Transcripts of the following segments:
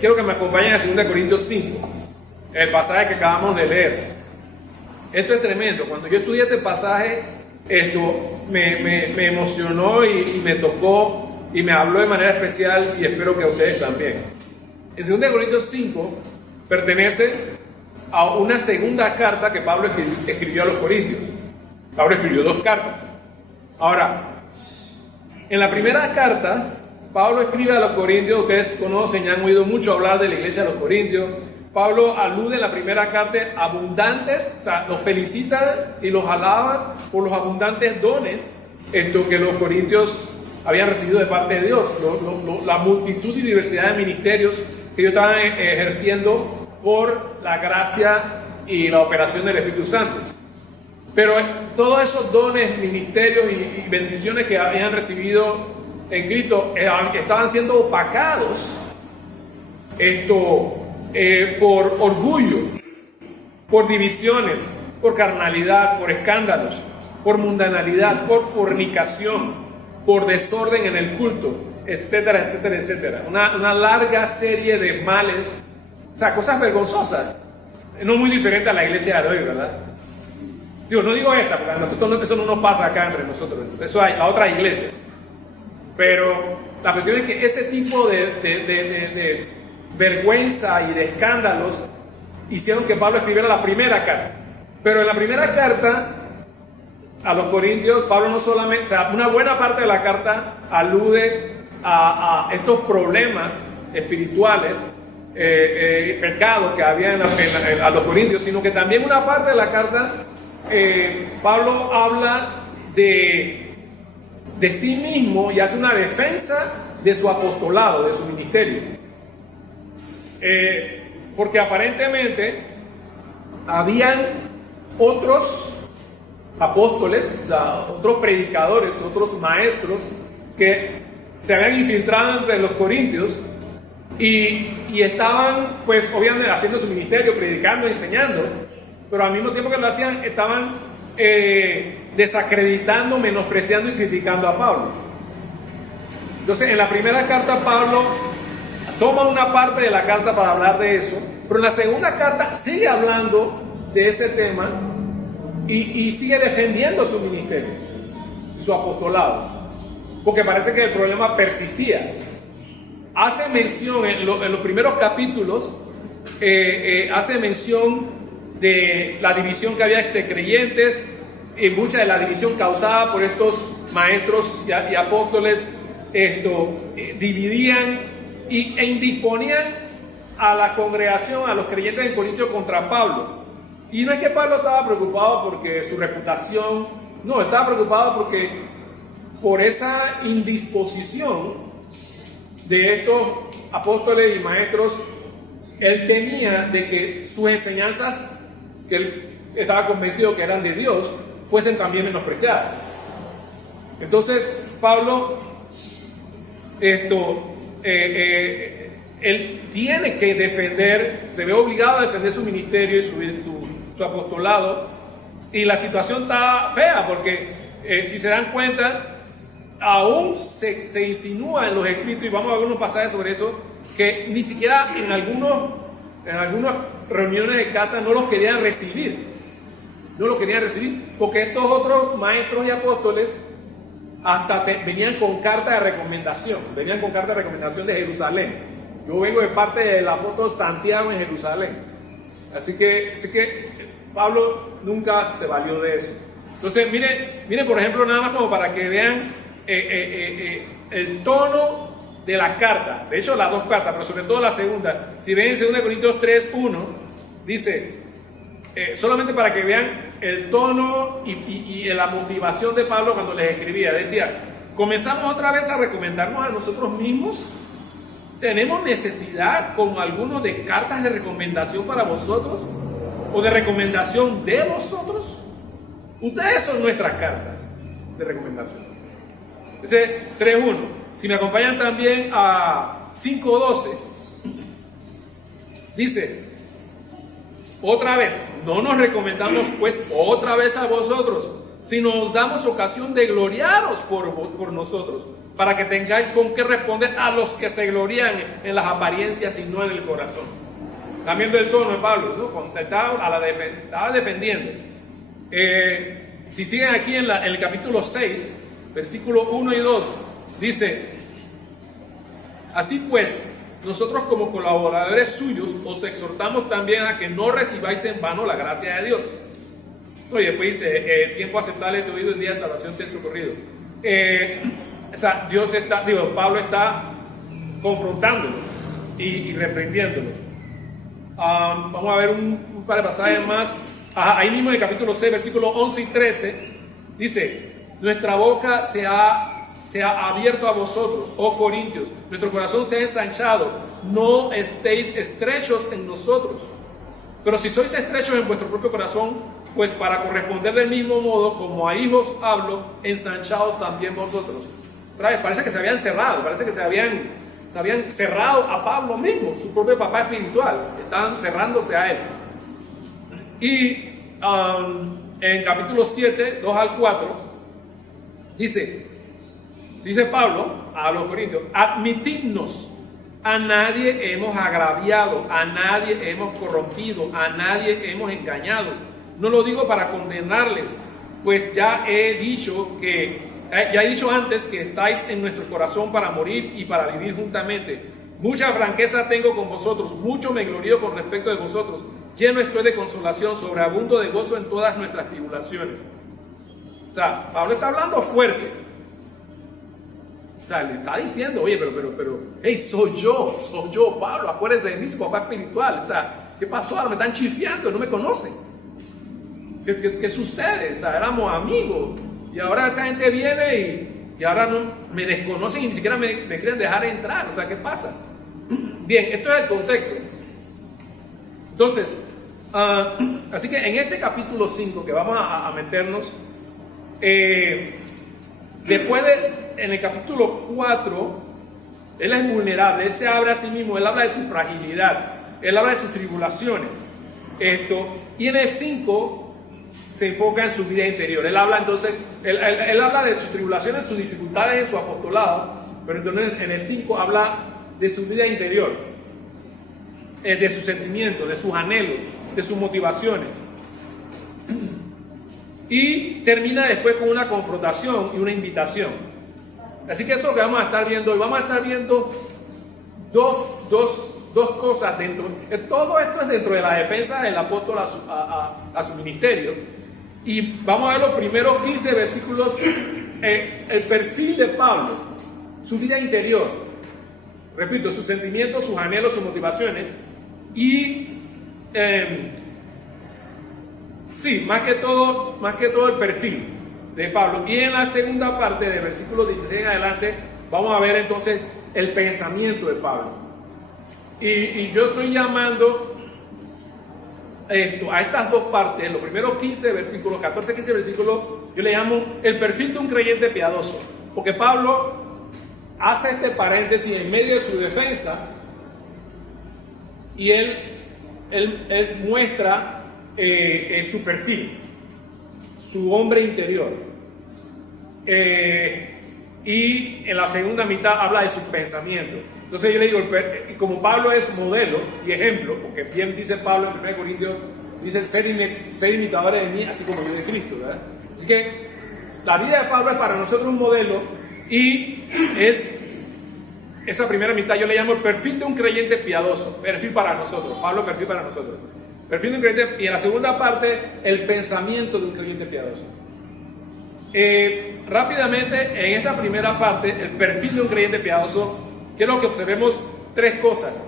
quiero que me acompañen a 2 Corintios 5, el pasaje que acabamos de leer. Esto es tremendo. Cuando yo estudié este pasaje, esto me emocionó y me tocó y me habló de manera especial, y espero que a ustedes también. En 2 Corintios 5 pertenece a una segunda carta que Pablo escribió a los Corintios. Pablo escribió 2 cartas. Ahora, en la primera carta, Pablo escribe a los Corintios. Ustedes conocen y han oído mucho hablar de la iglesia de los Corintios. Pablo alude en la primera carta a abundantes, o sea, los felicita y los alaba por los abundantes dones que los corintios habían recibido de parte de Dios, la multitud y diversidad de ministerios que ellos estaban ejerciendo por la gracia y la operación del Espíritu Santo. Pero todos esos dones, ministerios y bendiciones que habían recibido en Cristo estaban siendo opacados por orgullo, por divisiones, por carnalidad, por escándalos, por mundanalidad, por fornicación, por desorden en el culto, etcétera, etcétera, etcétera. Una larga serie de males, o sea, cosas vergonzosas. No muy diferente a la iglesia de hoy, ¿verdad? Digo, no digo esta, porque a nosotros eso no nos pasa acá entre nosotros, eso hay la otra iglesia. Pero la cuestión es que ese tipo de vergüenza y de escándalos hicieron que Pablo escribiera la primera carta. Pero en la primera carta a los Corintios, Pablo no solamente, o sea, una buena parte de la carta alude a estos problemas espirituales, pecados que había a los Corintios, sino que también una parte de la carta Pablo habla de sí mismo y hace una defensa de su apostolado, de su ministerio. Porque aparentemente habían otros apóstoles, o sea, otros predicadores, otros maestros que se habían infiltrado entre los corintios y estaban, pues, obviamente haciendo su ministerio, predicando, enseñando, pero al mismo tiempo que lo hacían, estaban desacreditando, menospreciando y criticando a Pablo. Entonces, en la primera carta, Pablo toma una parte de la carta para hablar de eso, pero en la segunda carta sigue hablando de ese tema y sigue defendiendo su ministerio, su apostolado, porque parece que el problema persistía. Hace mención en los primeros capítulos, hace mención de la división que había entre creyentes, y mucha de la división causada por estos maestros y apóstoles, dividían e indisponían a la congregación, a los creyentes en Corinto contra Pablo. Y no es que Pablo estaba preocupado porque su reputación, no, estaba preocupado porque por esa indisposición de estos apóstoles y maestros, él temía de que sus enseñanzas, que él estaba convencido que eran de Dios, fuesen también menospreciadas. Entonces Pablo, él tiene que defender, se ve obligado a defender su ministerio y su apostolado, y la situación está fea porque si se dan cuenta, aún se insinúa en los escritos, y vamos a ver unos pasajes sobre eso, que ni siquiera en algunas reuniones de casa no los querían recibir, porque estos otros maestros y apóstoles hasta venían con carta de recomendación, de Jerusalén. Yo vengo de parte del apóstol Santiago en Jerusalén, así que Pablo nunca se valió de eso. Entonces miren por ejemplo, nada más como para que vean el tono de la carta, de hecho las dos cartas, pero sobre todo la segunda. Si ven en 2 Corintios 3:1, dice, solamente para que vean el tono y la motivación de Pablo cuando les escribía, decía: comenzamos otra vez a recomendarnos a nosotros mismos. ¿Tenemos necesidad con algunos de cartas de recomendación para vosotros? ¿O de recomendación de vosotros? Ustedes son nuestras cartas de recomendación. Ese 3:1. Si me acompañan también a 5:12, dice: otra vez, no nos recomendamos pues otra vez a vosotros, sino os damos ocasión de gloriaros por nosotros, para que tengáis con qué responder a los que se glorían en las apariencias y no en el corazón. También del tono de Pablo, ¿no? Cuando estaba defendiendo. Si siguen aquí en el capítulo 6, versículos 1 y 2, dice: así pues, nosotros como colaboradores suyos os exhortamos también a que no recibáis en vano la gracia de Dios. Y después dice: tiempo aceptable te he oído, el día de salvación te he socorrido. O sea, Pablo está confrontándolo y reprendiéndolo. Vamos a ver un par de pasajes más. Ahí mismo en el capítulo 6, versículos 11 y 13, dice: nuestra boca se ha abierto a vosotros, oh Corintios, nuestro corazón se ha ensanchado, no estéis estrechos en nosotros. Pero si sois estrechos en vuestro propio corazón, pues para corresponder del mismo modo, como a hijos hablo, ensanchaos también vosotros. Otra vez, parece que se habían cerrado, parece que se habían cerrado a Pablo mismo, su propio papá espiritual, estaban cerrándose a él. Y en capítulo 7, 2 al 4, dice Pablo a los corintios: admitidnos, a nadie hemos agraviado, a nadie hemos corrompido, a nadie hemos engañado. No lo digo para condenarles, pues ya he dicho antes que estáis en nuestro corazón para morir y para vivir juntamente. Mucha franqueza tengo con vosotros, mucho me glorío con respecto de vosotros. Lleno estoy de consolación, sobreabundo de gozo en todas nuestras tribulaciones. O sea, Pablo está hablando fuerte. O sea, le está diciendo: oye, pero, hey, soy yo, Pablo, acuérdense de mí, su papá espiritual. O sea, ¿qué pasó ahora? Me están chifiando, no me conocen. ¿Qué sucede? O sea, éramos amigos y ahora esta gente viene y ahora no me desconocen y ni siquiera me quieren dejar entrar. O sea, ¿qué pasa? Bien, esto es el contexto. Entonces, así que en este capítulo 5 que vamos a meternos, después en el capítulo 4, él es vulnerable, él se abre a sí mismo, él habla de su fragilidad, él habla de sus tribulaciones. Y en el 5 se enfoca en su vida interior. Él habla entonces, él habla de sus tribulaciones, sus dificultades en su apostolado, pero entonces en el 5 habla de su vida interior, de sus sentimientos, de sus anhelos, de sus motivaciones. Y termina después con una confrontación y una invitación. Así que eso es lo que vamos a estar viendo hoy. Vamos a estar viendo dos cosas dentro. Todo esto es dentro de la defensa del apóstol a su ministerio. Y vamos a ver los primeros 15 versículos, el perfil de Pablo, su vida interior. Repito, sus sentimientos, sus anhelos, sus motivaciones. Y sí, más que todo el perfil de Pablo. Y en la segunda parte del versículo 16 en adelante vamos a ver entonces el pensamiento de Pablo. Y yo estoy llamando a estas dos partes, los primeros 15 versículos, 14, 15 versículos, yo le llamo el perfil de un creyente piadoso. Porque Pablo hace este paréntesis en medio de su defensa y él muestra su perfil, su hombre interior. Y en la segunda mitad habla de sus pensamientos. Entonces yo le digo, como Pablo es modelo y ejemplo, porque bien dice Pablo en 1 Corintios, dice ser imitadores de mí, así como yo de Cristo, ¿verdad? Así que la vida de Pablo es para nosotros un modelo y esa primera mitad yo le llamo el perfil de un creyente piadoso, perfil para nosotros, Pablo perfil para nosotros. Perfil de un creyente, y en la segunda parte, el pensamiento de un creyente piadoso. Rápidamente, en esta primera parte, el perfil de un creyente piadoso, quiero que observemos tres cosas.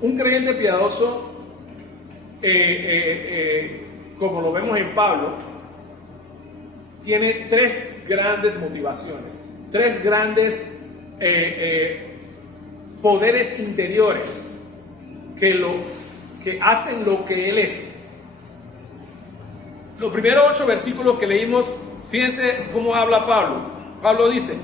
Un creyente piadoso, como lo vemos en Pablo, tiene tres grandes motivaciones, tres grandes poderes interiores que hacen lo que él es. Los primeros 8 versículos que leímos, fíjense cómo habla Pablo. Pablo dice,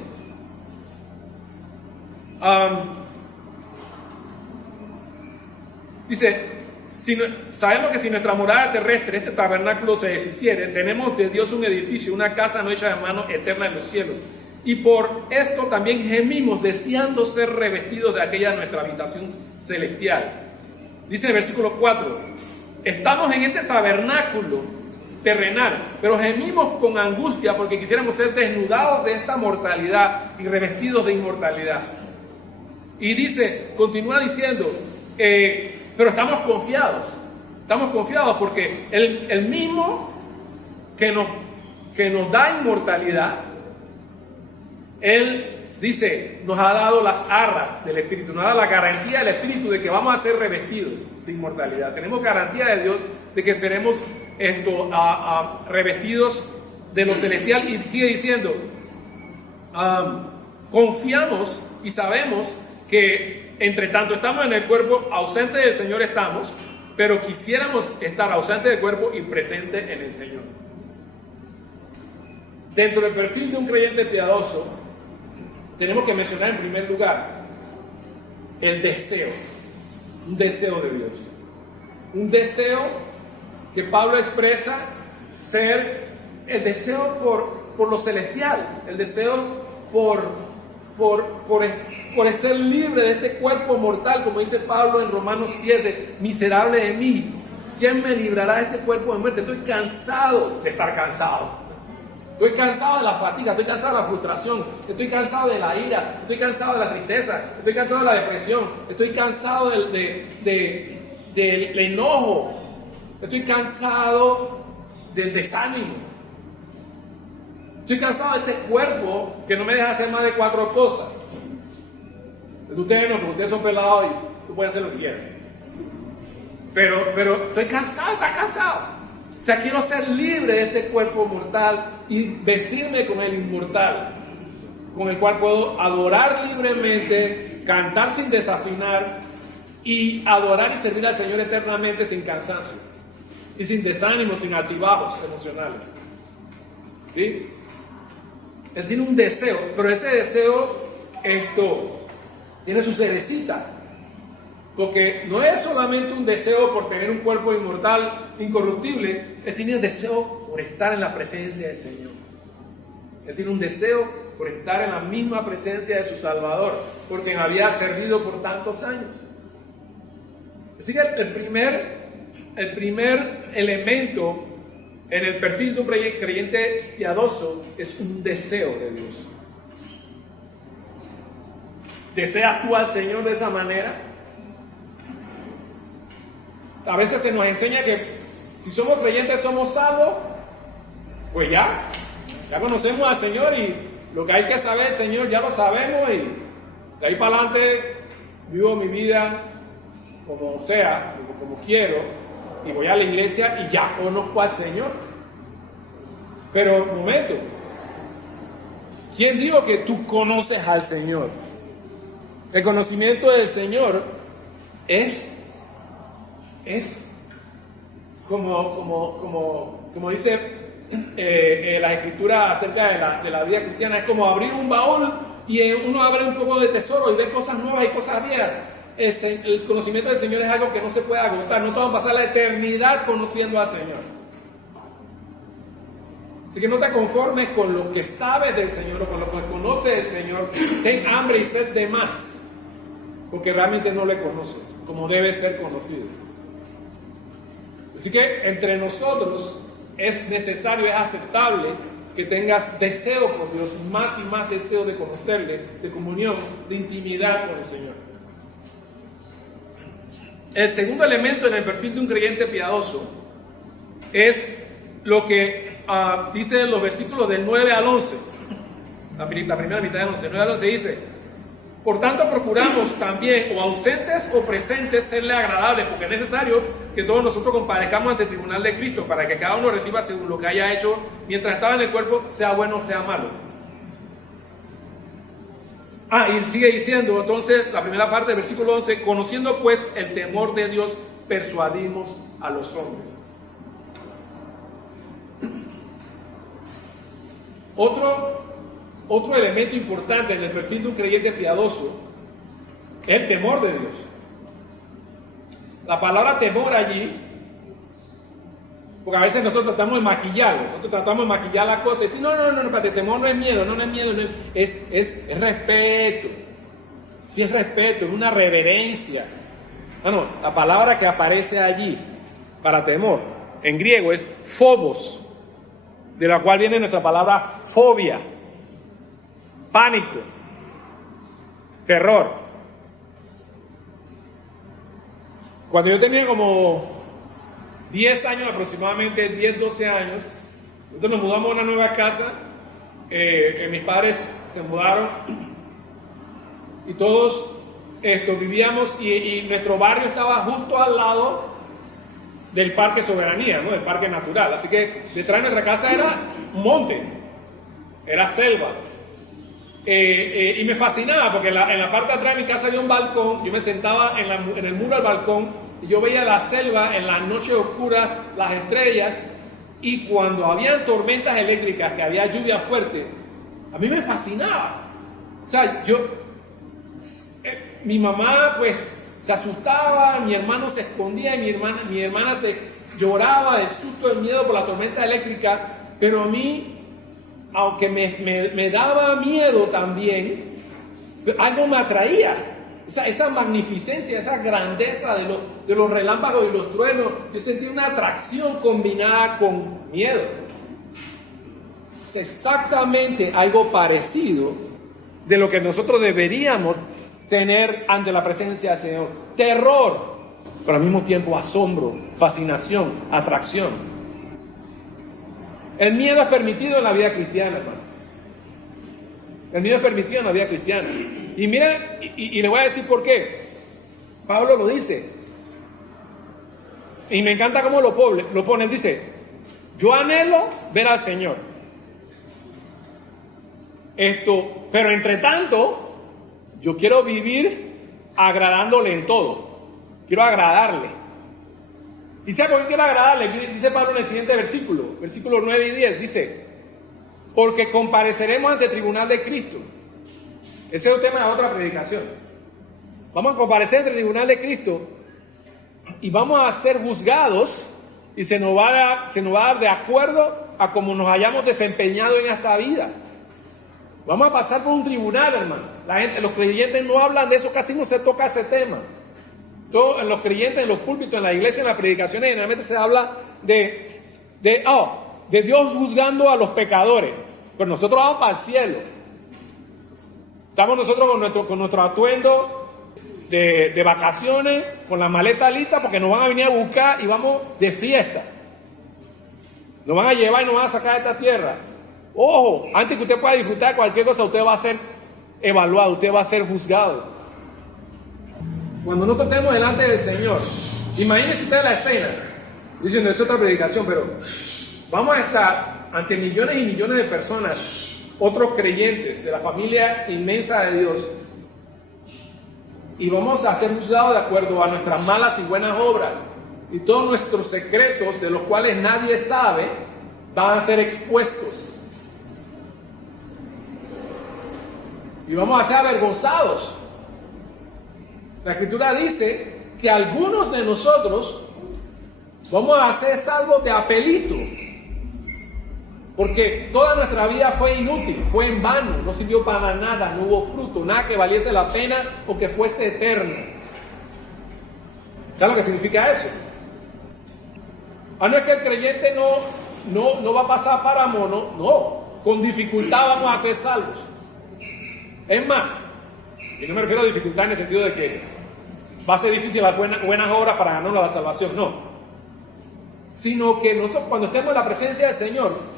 sabemos que si nuestra morada terrestre, este tabernáculo, se deshiciere, tenemos de Dios un edificio, una casa no hecha de mano, eterna en los cielos. Y por esto también gemimos, deseando ser revestidos de aquella nuestra habitación celestial. Dice el versículo 4, estamos en este tabernáculo terrenal, pero gemimos con angustia porque quisiéramos ser desnudados de esta mortalidad y revestidos de inmortalidad. Y dice, continúa diciendo, pero estamos confiados porque el mismo que nos da inmortalidad, Él dice, nos ha dado las arras del Espíritu, nos ha dado la garantía del Espíritu de que vamos a ser revestidos de inmortalidad. Tenemos garantía de Dios de que seremos revestidos de lo celestial. Y sigue diciendo, confiamos y sabemos que entre tanto estamos en el cuerpo, ausentes del Señor estamos, pero quisiéramos estar ausentes del cuerpo y presentes en el Señor. Dentro del perfil de un creyente piadoso, tenemos que mencionar en primer lugar el deseo, un deseo de Dios, un deseo que Pablo expresa ser el deseo por lo celestial, el deseo por ser libre de este cuerpo mortal, como dice Pablo en Romanos 7, miserable de mí, ¿quién me librará de este cuerpo de muerte? Estoy cansado de estar cansado. Estoy cansado de la fatiga, estoy cansado de la frustración, estoy cansado de la ira, estoy cansado de la tristeza, estoy cansado de la depresión, estoy cansado del enojo, estoy cansado del desánimo. Estoy cansado de este cuerpo que no me deja hacer más de 4 cosas. Ustedes no, porque ustedes son pelados y tú puedes hacer lo que quieran. Pero estoy cansado, ¿estás cansado? O sea, quiero ser libre de este cuerpo mortal y vestirme con el inmortal, con el cual puedo adorar libremente, cantar sin desafinar y adorar y servir al Señor eternamente sin cansancio y sin desánimo, sin altibajos emocionales. ¿Sí? Él tiene un deseo, pero ese deseo tiene su cerecita. Porque no es solamente un deseo por tener un cuerpo inmortal, incorruptible. Él tiene un deseo por estar en la presencia del Señor. Él tiene un deseo por estar en la misma presencia de su Salvador, porque me había servido por tantos años. Así que el primer elemento en el perfil de un creyente piadoso es un deseo de Dios. ¿Deseas tú al Señor de esa manera? A veces se nos enseña que si somos creyentes somos salvos, pues ya conocemos al Señor y lo que hay que saber, Señor, ya lo sabemos y de ahí para adelante vivo mi vida como sea, como quiero y voy a la iglesia y ya conozco al Señor. Pero, un momento, ¿quién dijo que tú conoces al Señor? El conocimiento del Señor es como dice la escritura acerca de la vida cristiana, es como abrir un baúl y uno abre un poco de tesoro y ve cosas nuevas y cosas viejas. El conocimiento del Señor es algo que no se puede agotar, no te vamos a pasar la eternidad conociendo al Señor. Así que no te conformes con lo que sabes del Señor o con lo que conoces del Señor. Ten hambre y sed de más, porque realmente no le conoces como debe ser conocido. Así que entre nosotros es necesario, es aceptable que tengas deseo por Dios, más y más deseo de conocerle, de comunión, de intimidad con el Señor. El segundo elemento en el perfil de un creyente piadoso es lo que dice en los versículos del 9 al 11. La primera mitad del 11, 9 al 11 dice: por tanto procuramos también, o ausentes o presentes, serle agradables, porque es necesario que todos nosotros comparezcamos ante el tribunal de Cristo, para que cada uno reciba según lo que haya hecho mientras estaba en el cuerpo, sea bueno o sea malo. Y sigue diciendo entonces la primera parte del versículo 11: conociendo pues el temor de Dios, persuadimos a los hombres. Otro elemento importante en el perfil de un creyente piadoso es el temor de Dios. La palabra temor allí Porque a veces nosotros tratamos de maquillarlo, nosotros tratamos de maquillar la cosa y decir, no, espérate, temor no es miedo, no es miedo, es respeto. Sí es respeto, es una reverencia. Bueno, la palabra que aparece allí para temor, en griego es phobos, de la cual viene nuestra palabra fobia, pánico, terror. Cuando yo tenía como 10 años aproximadamente, 10, 12 años, nosotros nos mudamos a una nueva casa, mis padres se mudaron y todos vivíamos y nuestro barrio estaba justo al lado del Parque Soberanía, ¿no? Del Parque Natural. Así que detrás de nuestra casa era un monte, era selva. Y me fascinaba porque en la parte de atrás de mi casa había un balcón. Yo me sentaba en el muro del balcón y yo veía la selva en las noches oscuras, las estrellas. Y cuando habían tormentas eléctricas, que había lluvia fuerte, a mí me fascinaba. O sea, mi mamá pues se asustaba, mi hermano se escondía y mi hermana se lloraba del susto, del miedo por la tormenta eléctrica, pero a mí, aunque me daba miedo también, algo me atraía, esa magnificencia, esa grandeza de los relámpagos y los truenos. Yo sentí una atracción combinada con miedo. Es exactamente algo parecido de lo que nosotros deberíamos tener ante la presencia del Señor. Terror, pero al mismo tiempo asombro, fascinación, atracción. El miedo es permitido en la vida cristiana, hermano. El miedo es permitido en la vida cristiana. Y mira, y le voy a decir por qué. Pablo lo dice. Y me encanta cómo lo pone. Él dice, yo anhelo ver al Señor. Pero entre tanto, yo quiero vivir agradándole en todo. Quiero agradarle. ¿Y sabe por qué quiero agradarle? Dice Pablo en el siguiente versículo, versículos 9 y 10, dice, porque compareceremos ante el tribunal de Cristo. Ese es un tema de otra predicación. Vamos a comparecer ante el tribunal de Cristo y vamos a ser juzgados y se nos va a dar de acuerdo a cómo nos hayamos desempeñado en esta vida. Vamos a pasar por un tribunal, hermano. Los creyentes no hablan de eso, casi no se toca ese tema. Los creyentes en los púlpitos, en la iglesia, en las predicaciones, generalmente se habla de Dios juzgando a los pecadores. Pero nosotros vamos para el cielo. Estamos nosotros con nuestro atuendo de vacaciones, con la maleta lista, porque nos van a venir a buscar y vamos de fiesta. Nos van a llevar y nos van a sacar de esta tierra. Ojo, antes que usted pueda disfrutar de cualquier cosa, usted va a ser evaluado, usted va a ser juzgado. Cuando nosotros estemos delante del Señor, imagínese usted la escena, diciendo, es otra predicación, pero vamos a estar ante millones y millones de personas, otros creyentes de la familia inmensa de Dios, y vamos a ser juzgados de acuerdo a nuestras malas y buenas obras, y todos nuestros secretos, de los cuales nadie sabe, van a ser expuestos. Y vamos a ser avergonzados. La Escritura dice que algunos de nosotros vamos a ser salvos de apelito, porque toda nuestra vida fue inútil, fue en vano, no sirvió para nada, no hubo fruto, nada que valiese la pena o que fuese eterno. ¿Sabes lo que significa eso? No es que el creyente no va a pasar páramo, no, con dificultad vamos a ser salvos. Es más, y no me refiero a dificultad en el sentido de que va a ser difícil las buenas obras para ganarnos la salvación, no. Sino que nosotros cuando estemos en la presencia del Señor,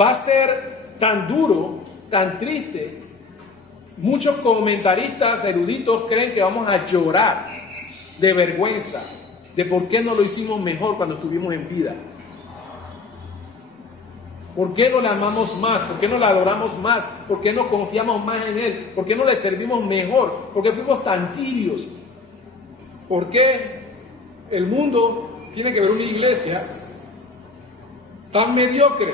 va a ser tan duro, tan triste. Muchos comentaristas eruditos creen que vamos a llorar de vergüenza de por qué no lo hicimos mejor cuando estuvimos en vida. ¿Por qué no le amamos más? ¿Por qué no le adoramos más? ¿Por qué no confiamos más en Él? ¿Por qué no le servimos mejor? ¿Por qué fuimos tan tibios? ¿Por qué el mundo tiene que ver una iglesia tan mediocre?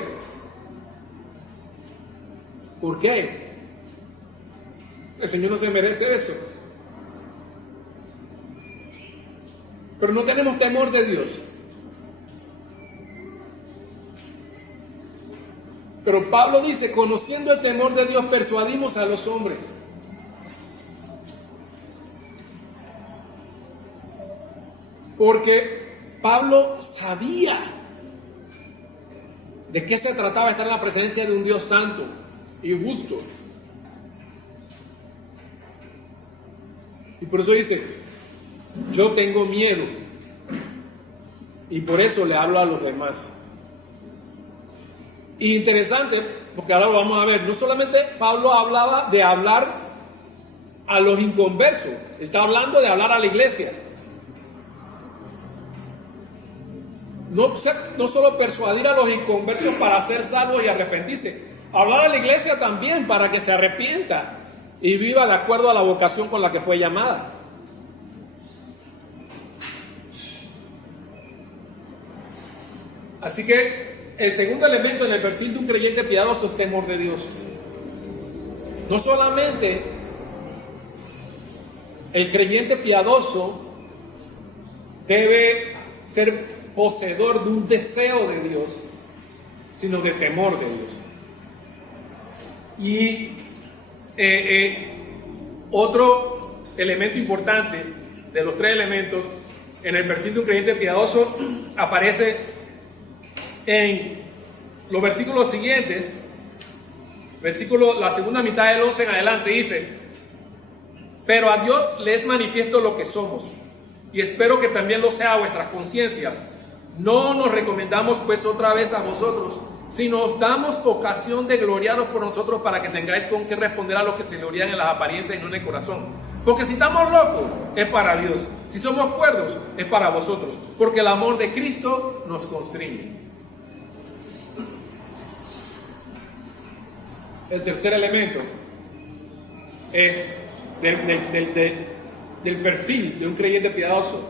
¿Por qué? El Señor no se merece eso. pero no tenemos temor de Dios. Pero Pablo dice, conociendo el temor de Dios, persuadimos a los hombres. Porque Pablo sabía de qué se trataba estar en la presencia de un Dios santo y justo. Y por eso dice, yo tengo miedo. Y por eso le hablo a los demás. Y interesante, porque ahora lo vamos a ver, no solamente Pablo hablaba de hablar a los inconversos, él está hablando de hablar a la iglesia. No solo persuadir a los inconversos para ser salvos y arrepentirse, hablar a la iglesia también para que se arrepienta y viva de acuerdo a la vocación con la que fue llamada. Así que el segundo elemento en el perfil de un creyente piadoso es temor de Dios. No solamente el creyente piadoso debe ser poseedor de un deseo de Dios, sino de temor de Dios. Y otro elemento importante de los tres elementos en el perfil de un creyente piadoso aparece en los versículos siguientes. La segunda mitad del 11 en adelante dice: pero a Dios le es manifiesto lo que somos, y espero que también lo sea a vuestras conciencias. No nos recomendamos pues otra vez a vosotros, sino os damos ocasión de gloriaros por nosotros, para que tengáis con qué responder a los que se glorían en las apariencias y no en el corazón. Porque si estamos locos, es para Dios; si somos cuerdos, es para vosotros, porque el amor de Cristo nos constriñe. El tercer elemento es del perfil de un creyente piadoso,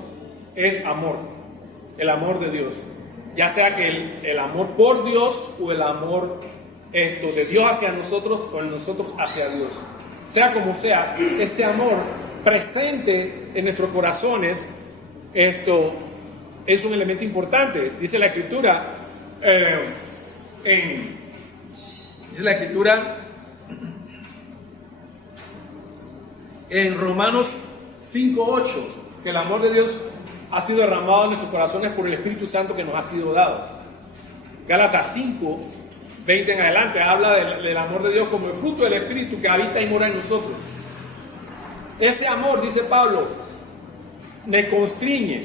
es amor, el amor de Dios. Ya sea que el amor por Dios o el amor de Dios hacia nosotros o de nosotros hacia Dios. Sea como sea, ese amor presente en nuestros corazones, esto es un elemento importante. Dice la Escritura, en Romanos 5:8, que el amor de Dios ha sido derramado en nuestros corazones por el Espíritu Santo que nos ha sido dado. Gálatas 5:20 en adelante habla del amor de Dios como el fruto del Espíritu que habita y mora en nosotros. Ese amor, dice Pablo, me constriñe.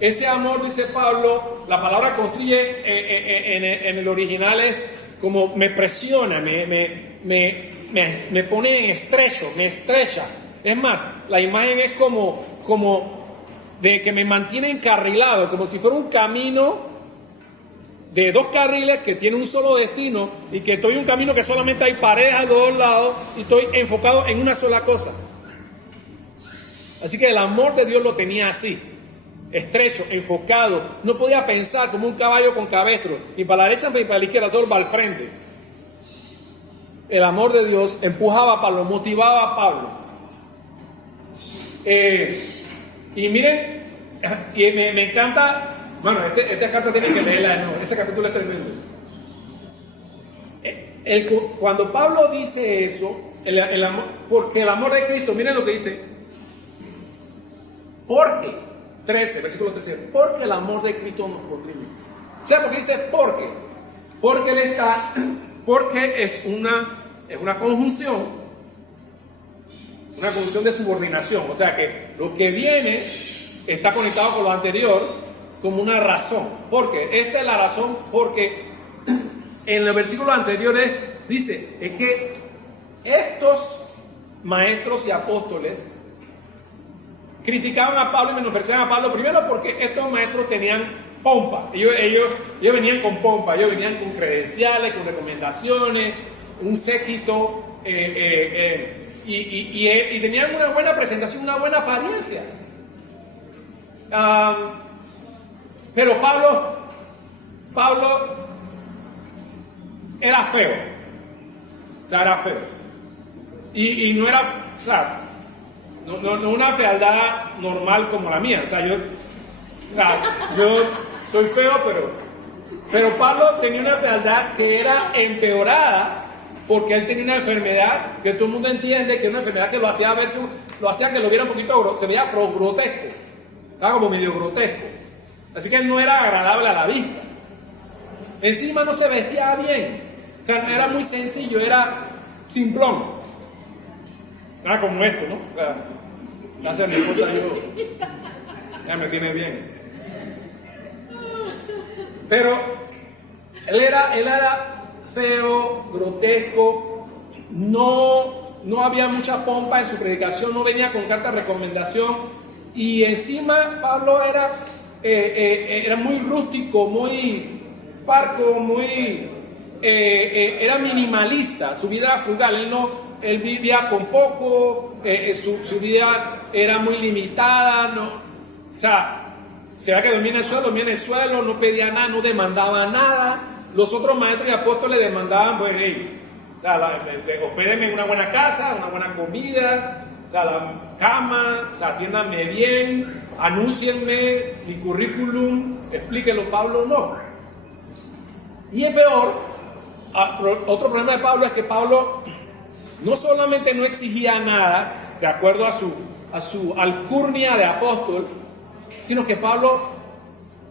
Ese amor, dice Pablo, la palabra constriñe en el original es como me presiona, me pone en estrecho, me estrecha. Es más, la imagen es como de que me mantiene encarrilado, como si fuera un camino de dos carriles que tiene un solo destino, y que estoy en un camino que solamente hay paredes a los dos lados y estoy enfocado en una sola cosa. Así que el amor de Dios lo tenía así, estrecho, enfocado. No podía pensar como un caballo con cabestro, ni para la derecha ni para la izquierda, solo va al frente. El amor de Dios empujaba a Pablo, motivaba a Pablo. Y miren, y me encanta, bueno, esta carta tienen que leerla de nuevo, ese capítulo es tremendo. Cuando Pablo dice eso, el amor, porque el amor de Cristo, miren lo que dice, porque, 13, versículo 13, porque el amor de Cristo nos constriñe. O sea, porque dice porque él está, porque es una conjunción de subordinación. O sea que lo que viene está conectado con lo anterior como una razón. Porque esta es la razón, porque en los versículos anteriores dice, es que estos maestros y apóstoles criticaban a Pablo y menospreciaban a Pablo, primero porque estos maestros tenían pompa. Ellos venían con pompa, ellos venían con credenciales, con recomendaciones, un séquito, y tenían una buena presentación, una buena apariencia. Pero Pablo era feo. O sea, era feo. Y no era, o sea, no una fealdad normal como la mía. O sea, yo soy feo, pero Pablo tenía una fealdad que era empeorada porque él tenía una enfermedad que todo el mundo entiende que es una enfermedad que lo hacía que lo viera un poquito, se veía grotesco, estaba como medio grotesco. Así que él no era agradable a la vista. Encima no se vestía bien, o sea, no era muy sencillo, era simplón. Nada como esto, ¿no? O sea, gracias a mi esposa ya me tiene bien. Pero él era feo, grotesco, no había mucha pompa en su predicación, no venía con carta de recomendación, y encima Pablo era muy rústico, muy parco, era minimalista, su vida era frugal, él vivía con poco, su vida era muy limitada, o sea, se ve que dormía en el suelo, no pedía nada, no demandaba nada. Los otros maestros y apóstoles demandaban, pues, hey, hospédenme en una buena casa, una buena comida, o sea, la cama, o sea, atiéndanme bien, anúncienme mi currículum, explíquenlo. Pablo no. Y es peor, otro problema de Pablo es que Pablo no solamente no exigía nada, de acuerdo a su alcurnia de apóstol, sino que Pablo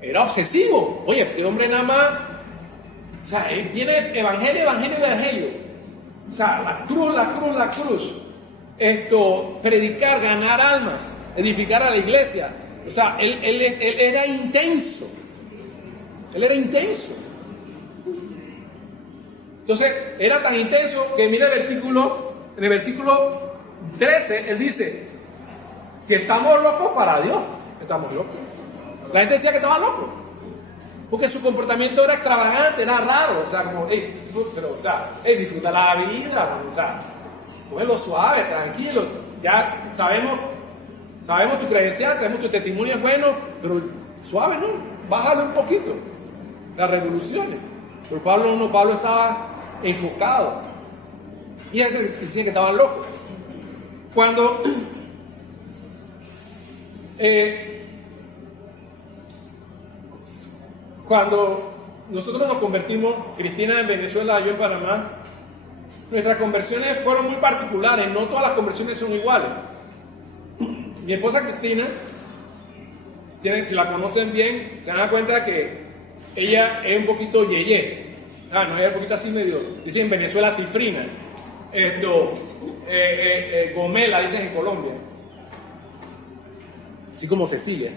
era obsesivo. Oye, este hombre nada más, o sea, viene evangelio. O sea, la cruz. Predicar, ganar almas, edificar a la iglesia. O sea, él era intenso. Él era intenso. Entonces, era tan intenso que mira en el versículo 13, él dice, si estamos locos para Dios, estamos locos. La gente decía que estaba loco, porque su comportamiento era extravagante, era raro, o sea, como, disfruta la vida, o sea, cógelo suave, tranquilo, ya sabemos tu credencial, sabemos tu testimonio es bueno, pero suave, ¿no? Bájalo un poquito, las revoluciones. Pero Pablo estaba enfocado, y él decía que estaba loco. Cuando nosotros nos convertimos, Cristina en Venezuela, yo en Panamá, nuestras conversiones fueron muy particulares, no todas las conversiones son iguales. Mi esposa Cristina, si la conocen bien, se dan cuenta que ella es un poquito yeye. No, ella es un poquito así medio, dicen en Venezuela cifrina. Gomela, dicen en Colombia. Así como Cecilia.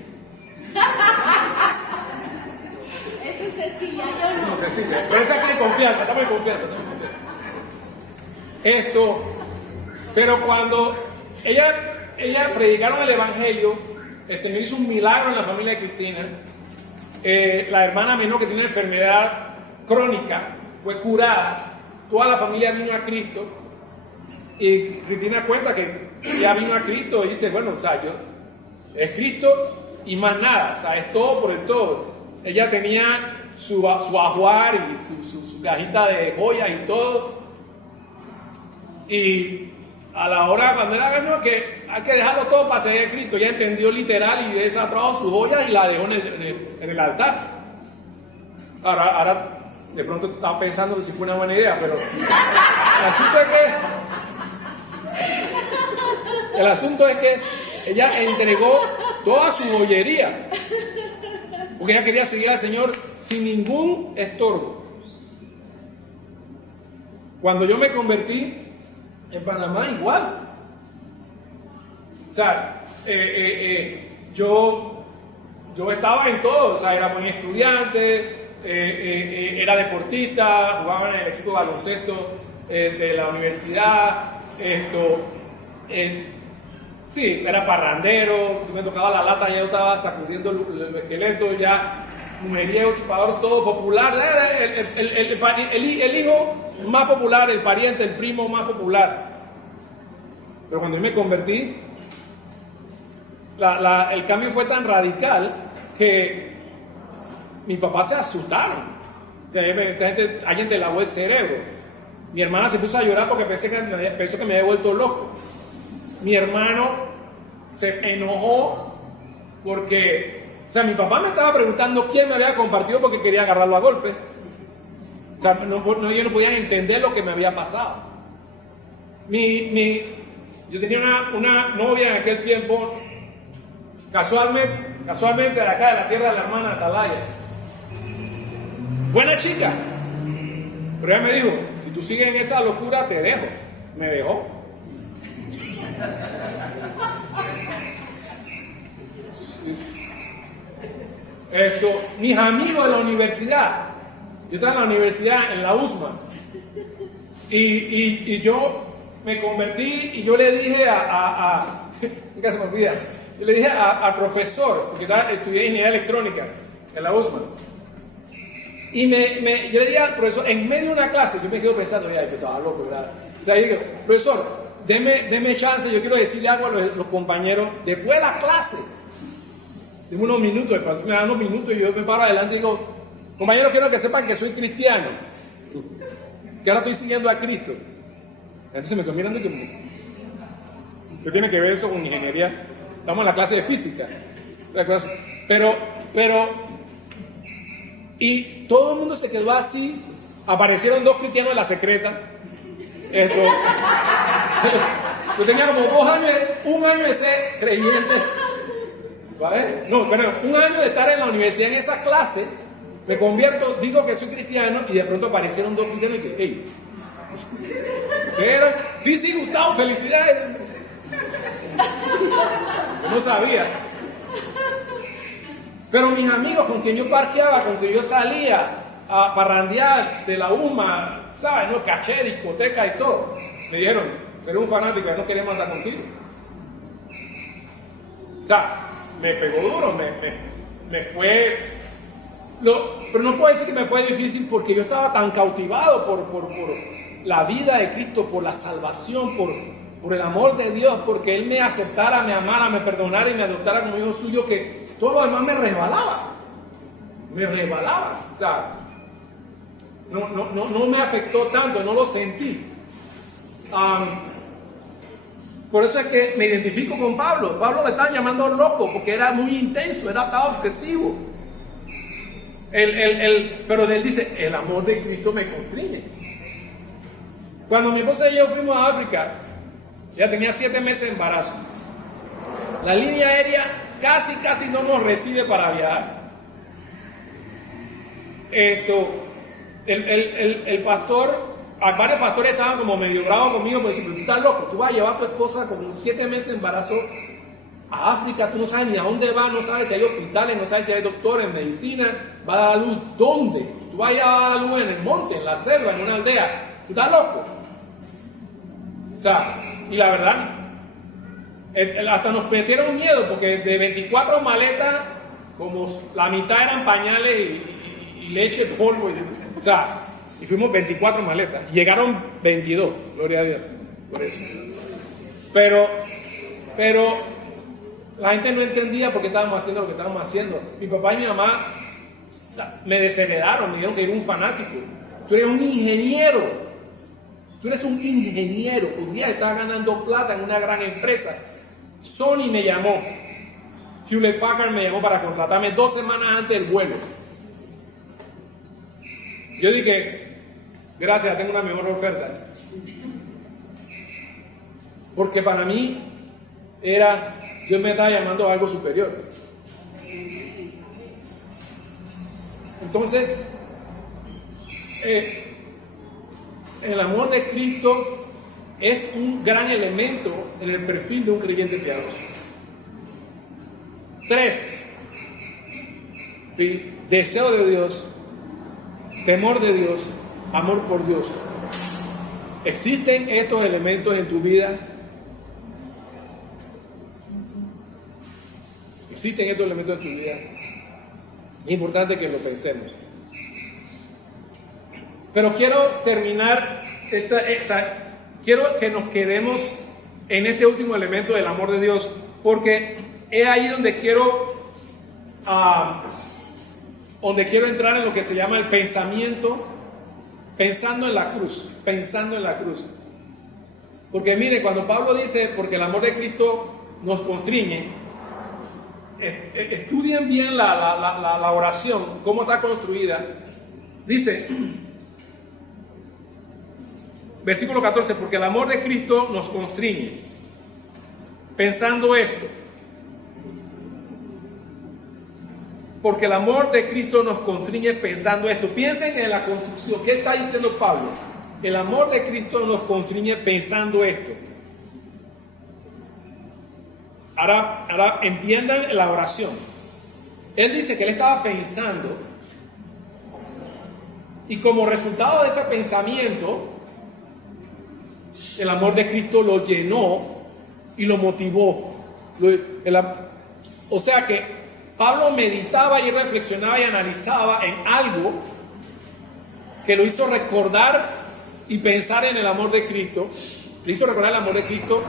Eso es Cecilia, yo no. Como Cecilia. Pero esa tiene confianza, estamos en confianza. Pero cuando ella predicaron el evangelio, el Señor hizo un milagro en la familia de Cristina. La hermana menor que tiene una enfermedad crónica fue curada. Toda la familia vino a Cristo. Y Cristina cuenta que ella vino a Cristo y dice, bueno, o sea, es Cristo y más nada, o sea, es todo por el todo. Ella tenía su ajuar y su cajita de joyas y todo. Y a la hora, cuando era ganó, que hay que dejarlo todo para seguir a Cristo, ya entendió literal y desatrado sus joyas y la dejó en el altar. Ahora de pronto estaba pensando que si fue una buena idea, pero el asunto es que ella entregó toda su joyería porque ella quería seguir al Señor sin ningún estorbo. Cuando yo me convertí en Panamá, igual. O sea, yo estaba en todo, o sea, era buen estudiante, era deportista, jugaba en el equipo de baloncesto de la universidad, sí, era parrandero, me tocaba la lata, ya yo estaba sacudiendo el esqueleto, ya mujeriego, chupador, todo popular, era el hijo más popular, el pariente, el primo más popular. Pero cuando yo me convertí, el cambio fue tan radical que mis papás se asustaron. O sea, alguien te lavó el cerebro. Mi hermana se puso a llorar porque pensó que me había vuelto loco. Mi hermano se enojó porque, o sea, mi papá me estaba preguntando quién me había compartido porque quería agarrarlo a golpe. O sea, ellos no podían entender lo que me había pasado. Yo tenía una novia en aquel tiempo, casualmente de acá, de la tierra de la hermana Atalaya. Buena chica. Pero ella me dijo, si tú sigues en esa locura, te dejo. Me dejó. Mis amigos de la universidad, yo estaba en la universidad, en la USMA, y yo me convertí y yo le dije nunca se me olvida, yo le dije al profesor, porque estudié ingeniería electrónica en la USMA, y yo le dije al profesor, en medio de una clase, yo me quedo pensando, ya, que estaba loco, ¿verdad? O sea, yo digo, profesor, deme chance, yo quiero decirle algo a los compañeros después de la clase. Tengo unos minutos, cuando me dan unos minutos y yo me paro adelante y digo, compañeros, quiero que sepan que soy cristiano, que ahora estoy siguiendo a Cristo. Entonces me quedo mirando y ¿qué tiene que ver eso con ingeniería? Estamos en la clase de física. Pero, y todo el mundo se quedó así. Aparecieron dos cristianos de la secreta. Yo tenía como 2 años, 1 año de ser creyente. ¿Vale? No, pero 1 año de estar en la universidad en esa clase, me convierto, digo que soy cristiano, y de pronto aparecieron dos cristianos y que, hey, ¿qué era? Sí, Gustavo, felicidades. Yo no sabía. Pero mis amigos con quien yo parqueaba, con quien yo salía a parrandear de la UMA, ¿sabes? ¿No? Caché, discoteca y todo, me dijeron, tú eres un fanático, no queremos andar contigo. O sea, me pegó duro, me fue... pero no puedo decir que me fue difícil porque yo estaba tan cautivado por la vida de Cristo, por la salvación, por el amor de Dios, porque Él me aceptara, me amara, me perdonara y me adoptara como hijo suyo, que todo lo demás me resbalaba. O sea, no me afectó tanto, no lo sentí. Por eso es que me identifico con Pablo. Pablo le estaban llamando loco porque era muy intenso, estaba obsesivo. Pero él dice, el amor de Cristo me constriñe. Cuando mi esposa y yo fuimos a África, ya tenía 7 meses de embarazo. La línea aérea casi no nos recibe para viajar. El pastor... Varios pastores estaban como medio bravos conmigo, porque decían, tú estás loco, tú vas a llevar a tu esposa con 7 meses de embarazo a África, tú no sabes ni a dónde va, no sabes si hay hospitales, no sabes si hay doctores en medicina, va a dar a luz, ¿dónde? Tú vas a dar a luz en el monte, en la selva, en una aldea, tú estás loco. O sea, y la verdad, hasta nos metieron miedo, porque de 24 maletas, como la mitad eran pañales y leche, polvo, o sea... Y fuimos 24 maletas. Llegaron 22, gloria a Dios, por eso. Pero la gente no entendía por qué estábamos haciendo lo que estábamos haciendo. Mi papá y mi mamá me desheredaron, me dijeron que era un fanático. Tú eres un ingeniero. Podrías estar ganando plata en una gran empresa. Sony me llamó. Hewlett Packard me llamó para contratarme 2 semanas antes del vuelo. Yo dije, gracias, tengo una mejor oferta. Porque para mí Dios me estaba llamando a algo superior. Entonces, el amor de Cristo es un gran elemento en el perfil de un creyente piadoso. 3, ¿sí? Deseo de Dios, temor de Dios, amor por Dios. ¿Existen estos elementos en tu vida? ¿Existen estos elementos en tu vida? Es importante que lo pensemos. Pero quiero terminar, quiero que nos quedemos en este último elemento del amor de Dios, porque es ahí donde quiero entrar en lo que se llama el pensamiento, pensando en la cruz. Porque mire, cuando Pablo dice, porque el amor de Cristo nos constriñe, estudien bien la oración, cómo está construida. Dice, versículo 14, porque el amor de Cristo nos constriñe, pensando esto. Porque el amor de Cristo nos constriñe pensando esto. Piensen en la construcción. ¿Qué está diciendo Pablo? El amor de Cristo nos constriñe pensando esto. Ahora entiendan la oración. Él dice que él estaba pensando y como resultado de ese pensamiento, el amor de Cristo lo llenó y lo motivó. O sea que Pablo meditaba y reflexionaba y analizaba en algo que lo hizo recordar y pensar en el amor de Cristo. Le hizo recordar el amor de Cristo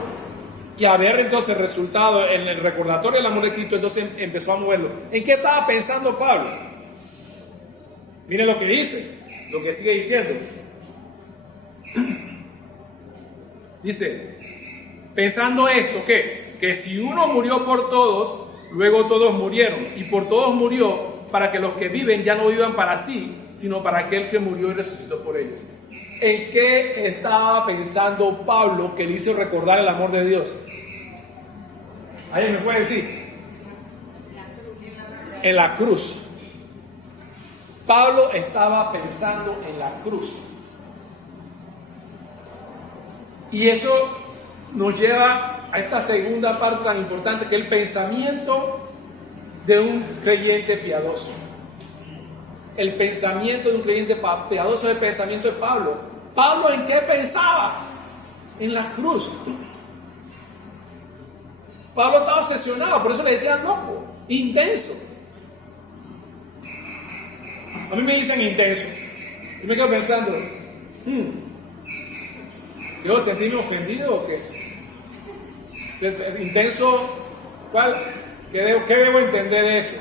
y a ver entonces el resultado en el recordatorio del amor de Cristo. Entonces empezó a moverlo. ¿En qué estaba pensando Pablo? Miren lo que dice, lo que sigue diciendo. Dice, pensando esto, ¿qué? Que si uno murió por todos, luego todos murieron, y por todos murió, para que los que viven ya no vivan para sí, sino para aquel que murió y resucitó por ellos. ¿En qué estaba pensando Pablo que le hizo recordar el amor de Dios? ¿Alguien me puede decir? En la cruz. Pablo estaba pensando en la cruz. Y eso nos lleva a esta segunda parte tan importante, que es el pensamiento de un creyente piadoso. El pensamiento de un creyente piadoso es el pensamiento de Pablo. ¿Pablo en qué pensaba? En la cruz. Pablo estaba obsesionado, por eso le decían loco, intenso. A mí me dicen intenso. Yo me quedo pensando, ¿debo sentirme ofendido o qué? Entonces, intenso, ¿cuál? ¿Qué debo entender de eso?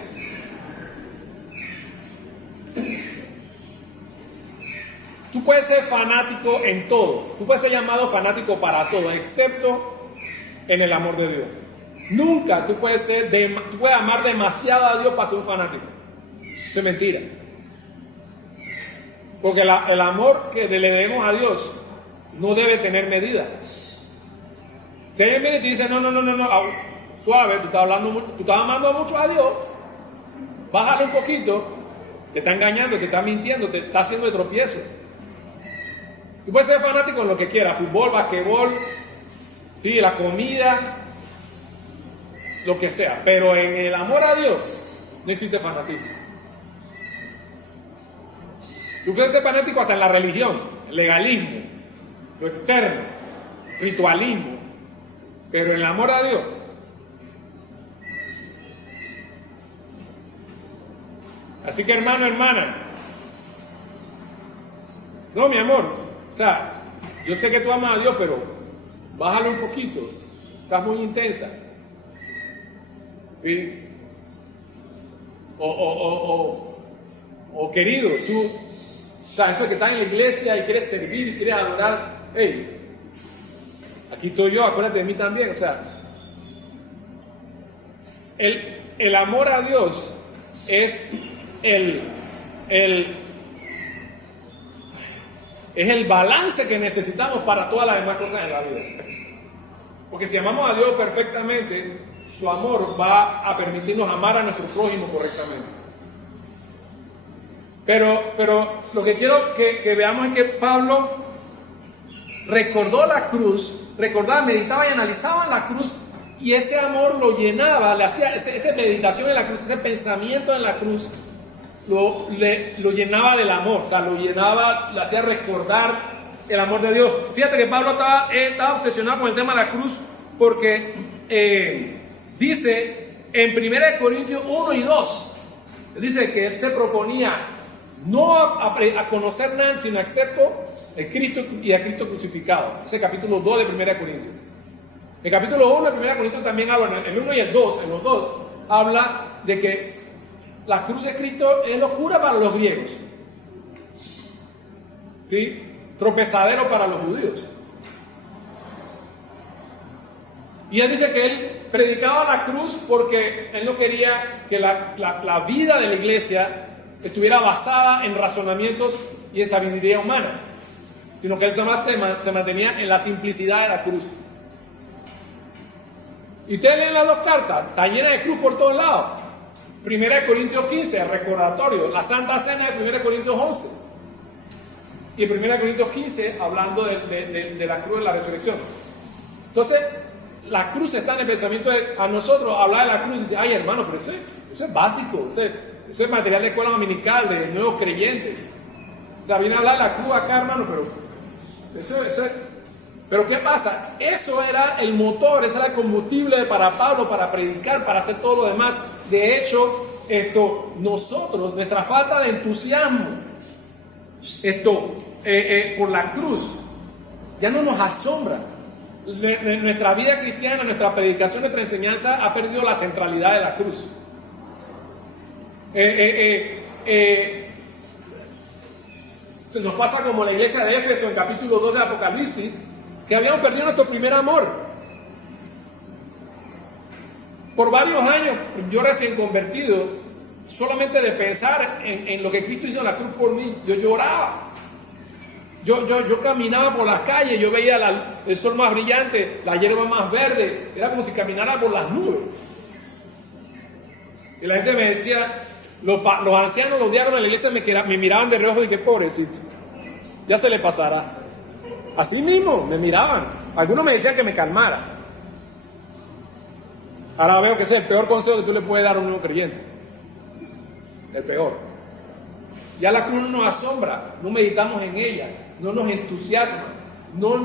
Tú puedes ser fanático en todo. Tú puedes ser llamado fanático para todo, excepto en el amor de Dios. Nunca tú puedes amar demasiado a Dios para ser un fanático. Eso es mentira. Porque el amor que le debemos a Dios no debe tener medida. Si alguien viene y te dice, no, suave, tú estás amando mucho a Dios, bájale un poquito, te está engañando, te está mintiendo, te está haciendo de tropiezo. Tú puedes ser fanático en lo que quieras, fútbol, basquetbol, sí, la comida, lo que sea, pero en el amor a Dios no existe fanatismo. Tú puedes ser fanático hasta en la religión, el legalismo, lo externo, ritualismo, pero en el amor a Dios. Así que hermano, hermana, no, mi amor, o sea, yo sé que tú amas a Dios, pero bájalo un poquito, estás muy intensa, ¿sí? O querido, tú, o sea, eso que estás en la iglesia y quieres servir y quieres adorar, hey, aquí estoy yo, acuérdate de mí también, o sea, el amor a Dios es es el balance que necesitamos para todas las demás cosas en la vida. Porque si amamos a Dios perfectamente, su amor va a permitirnos amar a nuestro prójimo correctamente. Pero lo que quiero que veamos es que Pablo recordó la cruz, meditaba y analizaba la cruz, y ese amor lo llenaba, le hacía esa meditación en la cruz, ese pensamiento en la cruz, lo llenaba del amor, o sea, lo hacía recordar el amor de Dios. Fíjate que Pablo estaba obsesionado con el tema de la cruz, porque dice en 1 Corintios 1 y 2, dice que él se proponía no a conocer nada, sino excepto el Cristo y a Cristo crucificado. Ese capítulo 2 de 1 Corintios. El capítulo 1 de 1 Corintios también habla, el 1 y el 2, en los dos, habla de que la cruz de Cristo es locura para los griegos, ¿sí? Tropezadero para los judíos. Y él dice que él predicaba la cruz porque él no quería que la vida de la iglesia estuviera basada en razonamientos y en sabiduría humana, sino que él además se mantenía en la simplicidad de la cruz. Y ustedes leen las dos cartas, está llena de cruz por todos lados. 1 Corintios 15, recordatorio, la Santa Cena de 1 Corintios 11. Y 1 Corintios 15, hablando de la cruz de la resurrección. Entonces, la cruz está en el pensamiento a nosotros, hablar de la cruz, y dice, ay hermano, pero eso es básico, eso es material de escuela dominical, de nuevos creyentes. O sea, viene a hablar de la cruz acá, hermano, pero eso es... Pero ¿qué pasa? Eso era el motor, ese era el combustible para Pablo, para predicar, para hacer todo lo demás. De hecho, nosotros, nuestra falta de entusiasmo, por la cruz, ya no nos asombra. Nuestra vida cristiana, nuestra predicación, nuestra enseñanza ha perdido la centralidad de la cruz. Nos pasa como la iglesia de Éfeso en capítulo 2 de Apocalipsis, que habíamos perdido nuestro primer amor. Por varios años, yo recién convertido, solamente de pensar en lo que Cristo hizo en la cruz por mí, yo lloraba. Yo caminaba por las calles, yo veía el sol más brillante, la hierba más verde, era como si caminara por las nubes. Y la gente me decía, los ancianos, los diáconos de la iglesia me miraban de reojo y que pobrecito, ya se le pasará. Así mismo me miraban. Algunos me decían que me calmara. Ahora veo que ese es el peor consejo que tú le puedes dar a un nuevo creyente. El peor. Ya la cruz no nos asombra, no meditamos en ella, no nos entusiasma, no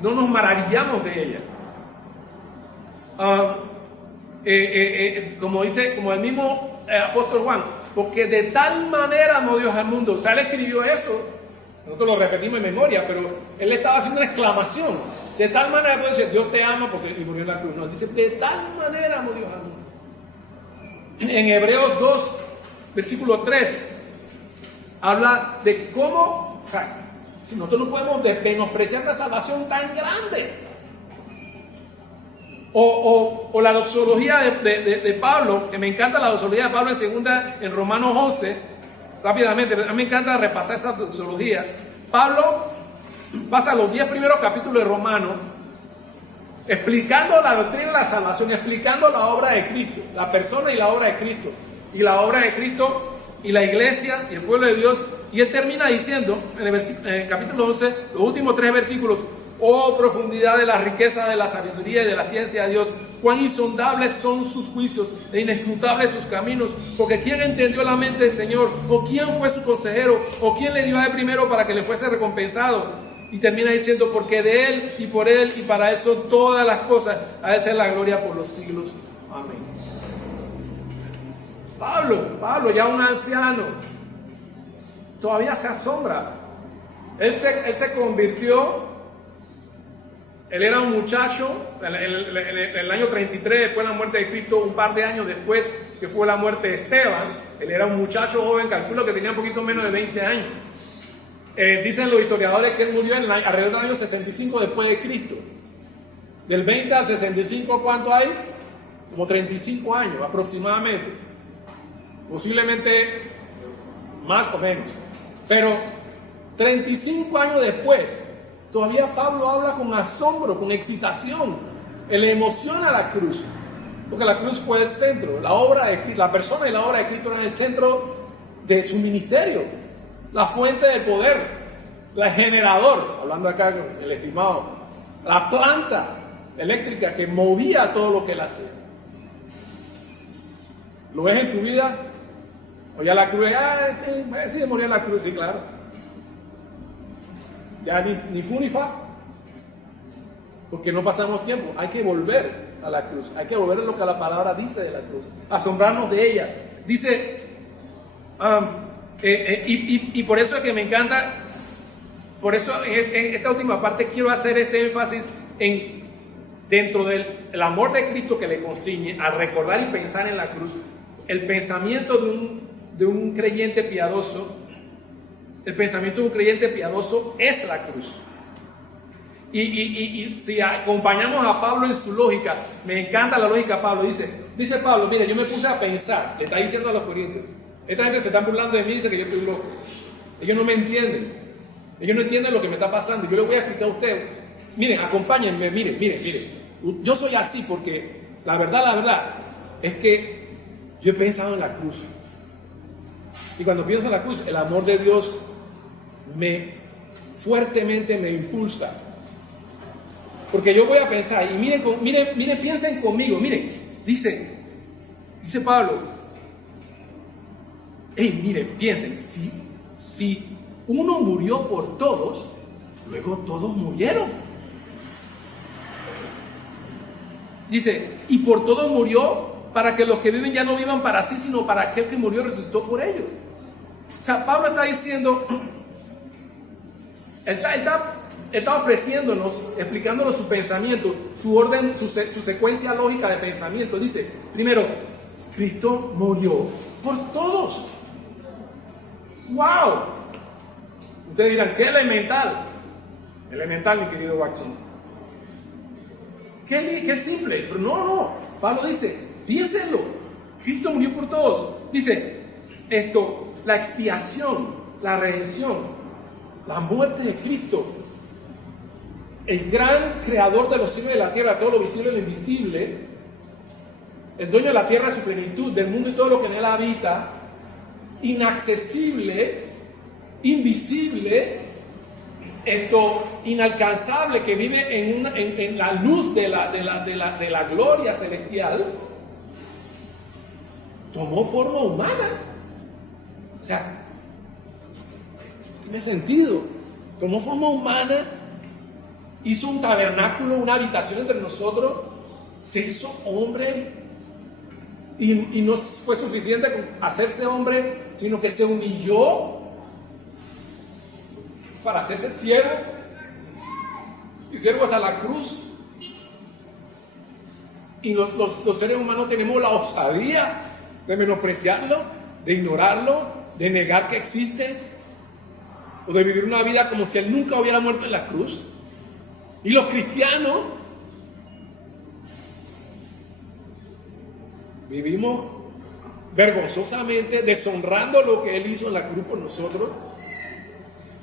nos maravillamos de ella. Como el mismo apóstol Juan, porque de tal manera amó Dios al mundo. O sea, él escribió eso. Nosotros lo repetimos en memoria, pero él estaba haciendo una exclamación. De tal manera, puede decir, Dios te ama porque y murió en la cruz. No, dice, de tal manera amó Dios al mundo. En Hebreos 2, versículo 3, habla de cómo, o sea, si nosotros no podemos menospreciar la salvación tan grande. O la doxología de Pablo, que me encanta la doxología de Pablo en Romanos 11, rápidamente, a mí me encanta repasar esa doxología. Pablo pasa los 10 primeros capítulos de Romanos explicando la doctrina de la salvación, explicando la obra de Cristo, la persona y la obra de Cristo, y la obra de Cristo y la iglesia y el pueblo de Dios. Y él termina diciendo en el capítulo 11, los últimos 3 versículos: oh profundidad de la riqueza de la sabiduría y de la ciencia de Dios, cuán insondables son sus juicios e inescrutables sus caminos, porque ¿quién entendió la mente del Señor? ¿O quién fue su consejero? ¿O quién le dio a él primero para que le fuese recompensado? Y termina diciendo, porque de él y por él y para eso todas las cosas ha de ser la gloria por los siglos. Amén. Pablo, ya un anciano, todavía se asombra. Él se convirtió. Él era un muchacho, en el año 33, después de la muerte de Cristo, un par de años después que fue la muerte de Esteban. Él era un muchacho joven, calculo que tenía un poquito menos de 20 años. Dicen los historiadores que él murió alrededor del año 65 después de Cristo. Del 20 al 65, ¿cuánto hay? Como 35 años aproximadamente. Posiblemente más o menos. Pero 35 años después, todavía Pablo habla con asombro, con excitación. Él le emociona la cruz, porque la cruz fue el centro, la obra de Cristo, la persona y la obra de Cristo eran el centro de su ministerio, la fuente de poder, el generador, hablando acá con el estimado, la planta eléctrica que movía todo lo que él hacía. ¿Lo ves en tu vida? O ya la cruz, sí, moría la cruz, sí, claro. Ya ni fu ni fa, porque no pasamos tiempo. Hay que volver a la cruz, hay que volver a lo que la palabra dice de la cruz, asombrarnos de ella. Dice, y por eso es que me encanta, por eso en esta última parte quiero hacer este énfasis dentro del amor de Cristo que le constriñe a recordar y pensar en la cruz. El pensamiento de un creyente piadoso, el pensamiento de un creyente piadoso es la cruz. Y si acompañamos a Pablo en su lógica, me encanta la lógica de Pablo. Dice Pablo, mire, yo me puse a pensar, le está diciendo a los corintios, esta gente se está burlando de mí y dice que yo estoy loco. Ellos no me entienden. Ellos no entienden lo que me está pasando. Yo les voy a explicar a ustedes. Miren, acompáñenme, miren. Yo soy así porque la verdad es que yo he pensado en la cruz. Y cuando pienso en la cruz, el amor de Dios fuertemente me impulsa. Porque yo voy a pensar, y miren, piensen conmigo, miren, dice Pablo, miren, piensen, si uno murió por todos, luego todos murieron. Dice, y por todos murió para que los que viven ya no vivan para sí, sino para aquel que murió y resucitó por ellos. O sea, Pablo está diciendo, él está ofreciéndonos, explicándonos su pensamiento, su orden, su secuencia lógica de pensamiento. Dice, primero, Cristo murió por todos. ¡Wow! Ustedes dirán, ¿qué elemental? Elemental, mi querido Watson. Qué simple. Pero no. Pablo dice, piénsenlo. Cristo murió por todos. Dice, la expiación, la redención, la muerte de Cristo, el gran creador de los cielos y de la tierra, todo lo visible y lo invisible, el dueño de la tierra y su plenitud, del mundo y todo lo que en él habita, inaccesible, invisible, inalcanzable, que vive en la luz de la gloria celestial, tomó forma humana. O sea, tiene sentido. Tomó forma humana, hizo un tabernáculo, una habitación entre nosotros, se hizo hombre y no fue suficiente con hacerse hombre, sino que se humilló para hacerse siervo y siervo hasta la cruz. Y los seres humanos tenemos la osadía de menospreciarlo, de ignorarlo, de negar que existe, o de vivir una vida como si él nunca hubiera muerto en la cruz. Y los cristianos vivimos vergonzosamente deshonrando lo que él hizo en la cruz por nosotros.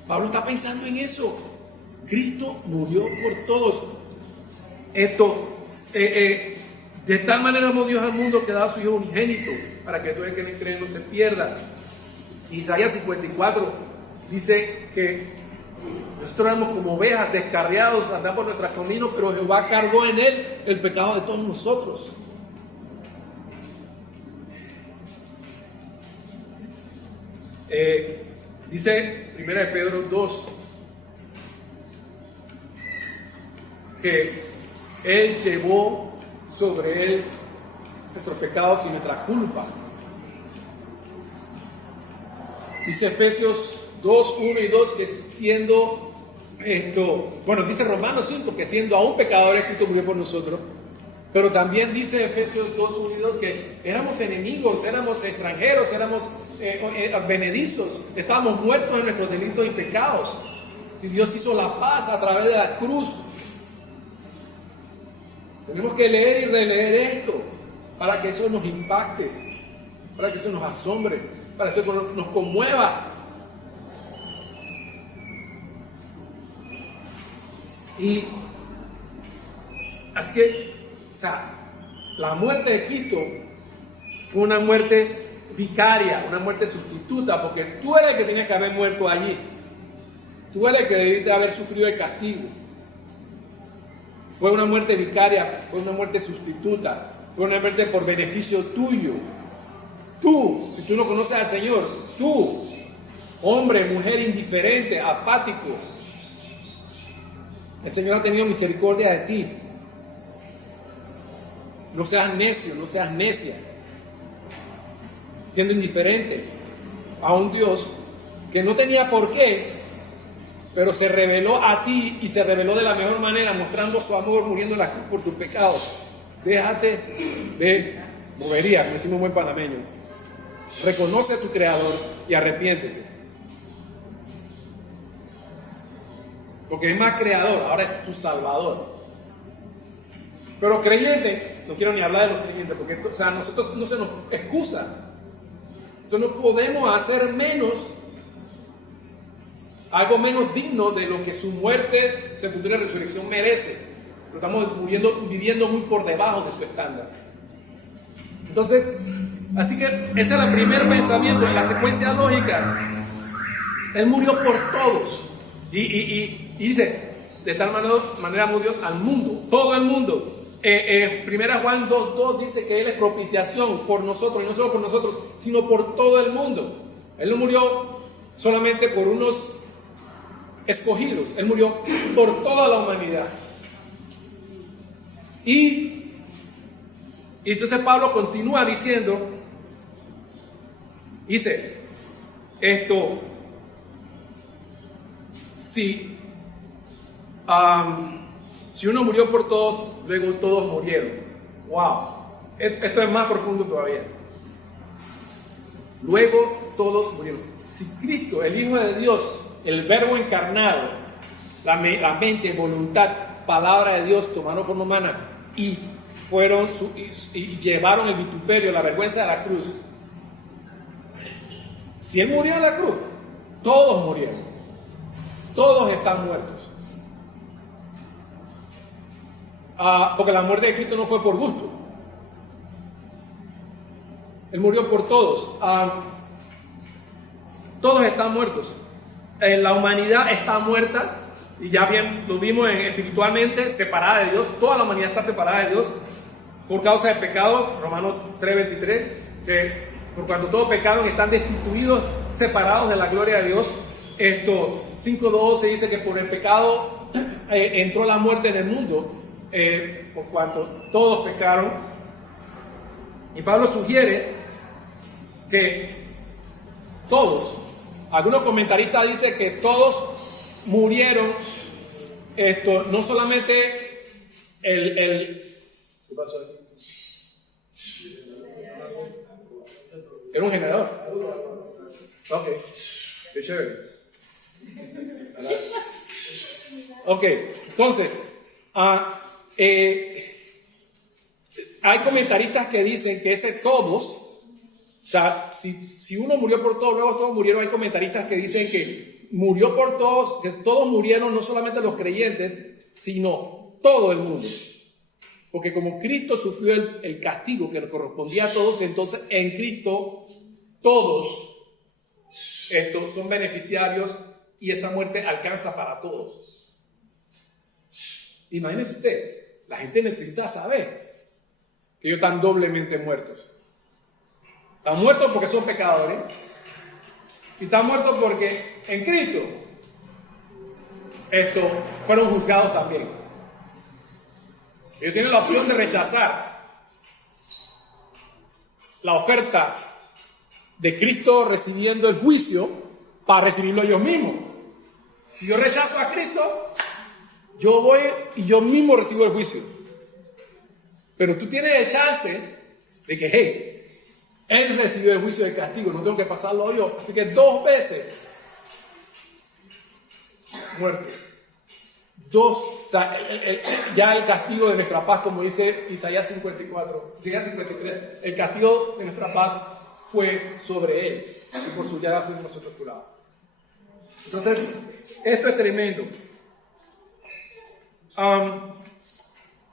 Pablo está pensando en eso. Cristo murió por todos. De tal manera amó Dios al mundo que ha dado a su Hijo unigénito, para que todo el que cree no se pierda. Isaías 54 dice que nosotros éramos como ovejas descarriados, andamos por nuestros caminos, pero Jehová cargó en él el pecado de todos nosotros. Dice 1 Pedro 2 que él llevó sobre él nuestros pecados y nuestra culpa. Dice Efesios 2, 1 y 2 que siendo dice Romanos 5 que siendo aún pecadores Cristo murió por nosotros. Pero también dice Efesios 2, 1 y 2 que éramos enemigos, éramos extranjeros, éramos advenedizos, estábamos muertos en nuestros delitos y pecados. Y Dios hizo la paz a través de la cruz. Tenemos que leer y releer esto para que eso nos impacte, para que eso nos asombre, para que eso nos conmueva. Y así que, la muerte de Cristo fue una muerte vicaria, una muerte sustituta, porque tú eres el que tenías que haber muerto allí. Tú eres el que debiste haber sufrido el castigo. Fue una muerte vicaria, fue una muerte sustituta, fue una muerte por beneficio tuyo. Tú, si tú no conoces al Señor, tú, hombre, mujer indiferente, apático, el Señor ha tenido misericordia de ti. No seas necio, no seas necia, siendo indiferente a un Dios que no tenía por qué, pero se reveló a ti y se reveló de la mejor manera, mostrando su amor, muriendo en la cruz por tus pecados. Déjate de bobería, como decimos buen panameño. Reconoce a tu Creador y arrepiéntete. porque es más creador, ahora es tu salvador. Pero creyente, no quiero ni hablar de los creyentes, porque o sea, a nosotros no se nos excusa. Entonces no podemos hacer menos, algo menos digno de lo que su muerte, sepultura y resurrección merece. Pero estamos viviendo muy por debajo de su estándar. Entonces, así que ese es el primer pensamiento en la secuencia lógica. Él murió por todos. Y dice, de tal manera amó Dios al mundo, todo el mundo. Primera Juan 2:2 dice que Él es propiciación por nosotros, y no solo por nosotros, sino por todo el mundo. Él no murió solamente por unos escogidos, Él murió por toda la humanidad. Y entonces Pablo continúa diciendo, dice, si uno murió por todos, luego todos murieron. Wow, esto es más profundo todavía. Luego todos murieron. Si Cristo, el Hijo de Dios, el Verbo encarnado, la mente, voluntad, palabra de Dios tomaron forma humana y llevaron el vituperio, la vergüenza de la cruz. Si Él murió en la cruz, todos murieron. Todos están muertos. Porque la muerte de Cristo no fue por gusto. Él murió por todos. Todos están muertos. La humanidad está muerta. Y ya bien lo vimos espiritualmente, separada de Dios. Toda la humanidad está separada de Dios por causa del pecado. Romanos 3:23, que por cuanto todos pecaron están destituidos, separados de la gloria de Dios. 5:12 dice que por el pecado entró la muerte en el mundo, por cuanto todos pecaron. Y Pablo sugiere que todos, algunos comentaristas dicen que todos murieron, no solamente ¿qué pasó aquí? Era un generador. Ok, qué chévere. Ok, entonces, hay comentaristas que dicen que ese todos, o sea, si uno murió por todos, luego todos murieron. Hay comentaristas que dicen que murió por todos, que todos murieron, no solamente los creyentes, sino todo el mundo. Porque como Cristo sufrió el castigo que le correspondía a todos, entonces en Cristo todos son beneficiarios y esa muerte alcanza para todos. Imagínense usted, la gente necesita saber que ellos están doblemente muertos. Están muertos porque son pecadores y están muertos porque en Cristo fueron juzgados también. Ellos tienen la opción de rechazar la oferta de Cristo recibiendo el juicio para recibirlo ellos mismos. Si yo rechazo a Cristo, yo voy y yo mismo recibo el juicio. Pero tú tienes el chance de que, hey, Él recibió el juicio del castigo, no tengo que pasarlo yo. Así que 2 veces muerto. O sea, ya el castigo de nuestra paz, como dice Isaías 53, el castigo de nuestra paz fue sobre Él, y por su llaga fuimos nosotros curados. Entonces, esto es tremendo.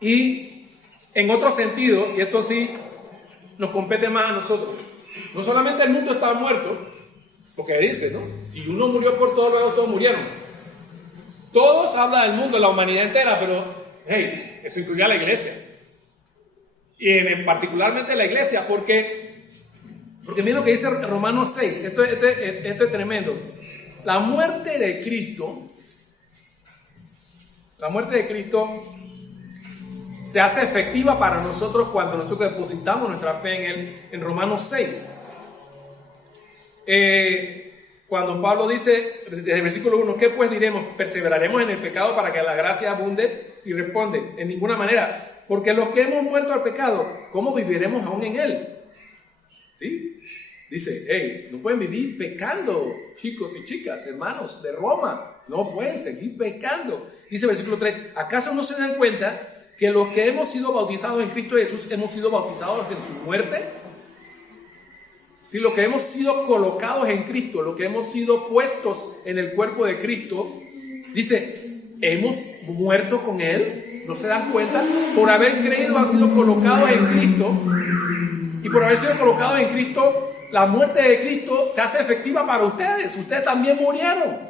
Y en otro sentido, y esto sí nos compete más a nosotros, no solamente el mundo está muerto, porque dice, ¿no? Si uno murió por todos, luego todos murieron. Todos hablan del mundo, la humanidad entera, pero hey, eso incluye a la iglesia. Y particularmente la iglesia, porque miren lo que dice Romanos 6, esto es tremendo. La muerte de Cristo se hace efectiva para nosotros cuando nosotros depositamos nuestra fe en Él, en Romanos 6. Cuando Pablo dice, desde el versículo 1, ¿qué pues diremos? ¿Perseveraremos en el pecado para que la gracia abunde? Y responde, en ninguna manera, porque los que hemos muerto al pecado, ¿cómo viviremos aún en él? ¿Sí? Dice, hey, no pueden vivir pecando, chicos y chicas, hermanos de Roma. No pueden seguir pecando. Dice el versículo 3, ¿acaso no se dan cuenta que los que hemos sido bautizados en Cristo Jesús hemos sido bautizados en su muerte? Si lo que hemos sido colocados en Cristo, lo que hemos sido puestos en el cuerpo de Cristo, dice, hemos muerto con Él. ¿No se dan cuenta? Por haber creído, han sido colocados en Cristo. Y por haber sido colocados en Cristo, la muerte de Cristo se hace efectiva para ustedes. Ustedes también murieron.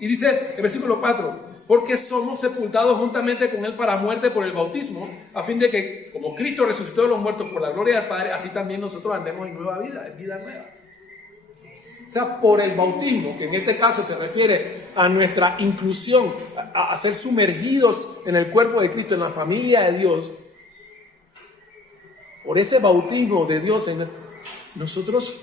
Y dice el versículo 4, porque somos sepultados juntamente con Él para muerte por el bautismo, a fin de que, como Cristo resucitó de los muertos por la gloria del Padre, así también nosotros andemos en nueva vida, en vida nueva. O sea, por el bautismo, que en este caso se refiere a nuestra inclusión, a ser sumergidos en el cuerpo de Cristo, en la familia de Dios, por ese bautismo de Dios, nosotros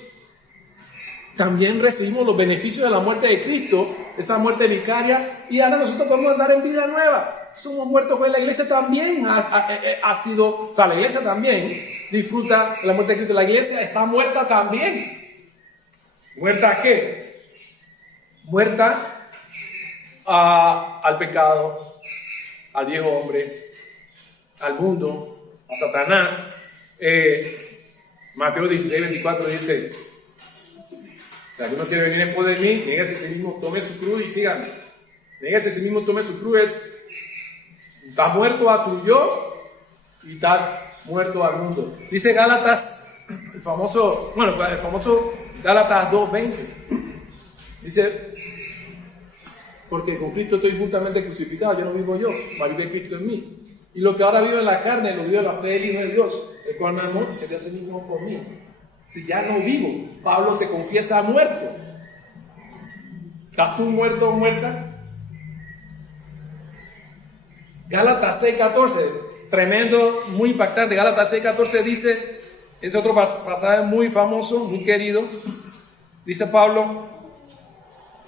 también recibimos los beneficios de la muerte de Cristo, esa muerte vicaria, y ahora nosotros podemos andar en vida nueva. Somos muertos, pues la iglesia también ha sido, o sea, la iglesia también disfruta de la muerte de Cristo. La iglesia está muerta también. ¿Muerta a qué? Muerta al pecado, al viejo hombre, al mundo, a Satanás. Mateo 16, 24 dice, si alguno quiere venir en pos de mí, niégase a sí mismo, tome su cruz y síganme. Niégase a sí mismo, tome su cruz. Estás muerto a tu yo y estás muerto al mundo. Dice Gálatas, el famoso Gálatas 2:20. Dice, porque con Cristo estoy juntamente crucificado, yo no vivo yo, mas vive Cristo en mí. Y lo que ahora vivo en la carne, lo vivo en la fe del Hijo de Dios, el cual me amó y se dio a sí mismo por mí. Si ya no vivo, Pablo se confiesa muerto. ¿Estás tú muerto o muerta? Gálatas 6:14, tremendo, muy impactante. Gálatas 6:14 dice, es otro pasaje muy famoso, muy querido. Dice Pablo,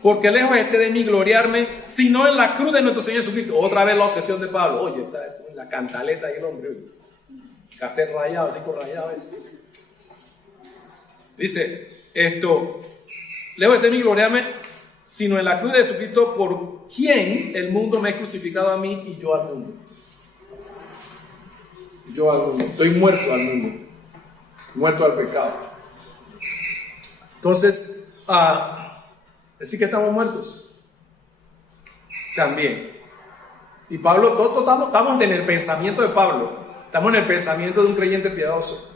porque lejos esté de mí gloriarme, sino en la cruz de nuestro Señor Jesucristo. Otra vez la obsesión de Pablo. Oye, está en la cantaleta y el hombre. Cassette rayado, disco rayado. Dice esto, lejos esté de mí gloriarme, sino en la cruz de Jesucristo, por quien el mundo me ha crucificado a mí y yo al mundo. Yo al mundo. Estoy muerto al mundo. Muerto al pecado. Entonces, decir que estamos muertos. También. Y Pablo, todos estamos en el pensamiento de Pablo. Estamos en el pensamiento de un creyente piadoso.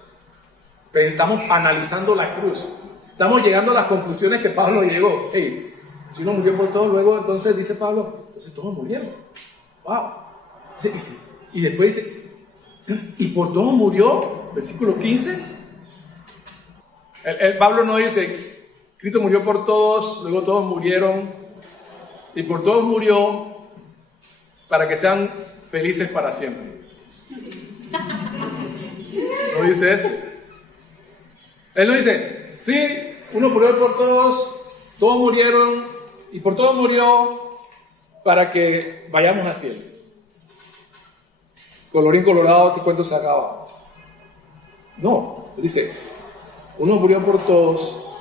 Estamos analizando la cruz. Estamos llegando a las conclusiones que Pablo llegó. Hey, si uno murió por todo, luego entonces dice Pablo, entonces todos murieron. Wow. Y después dice, y por todos murió, versículo 15. Pablo no dice, Cristo murió por todos, luego todos murieron, y por todos murió para que sean felices para siempre. No dice eso. Él no dice, sí, uno murió por todos, todos murieron, y por todos murió para que vayamos al cielo. Colorín colorado, este cuento se acaba. No, dice, uno murió por todos,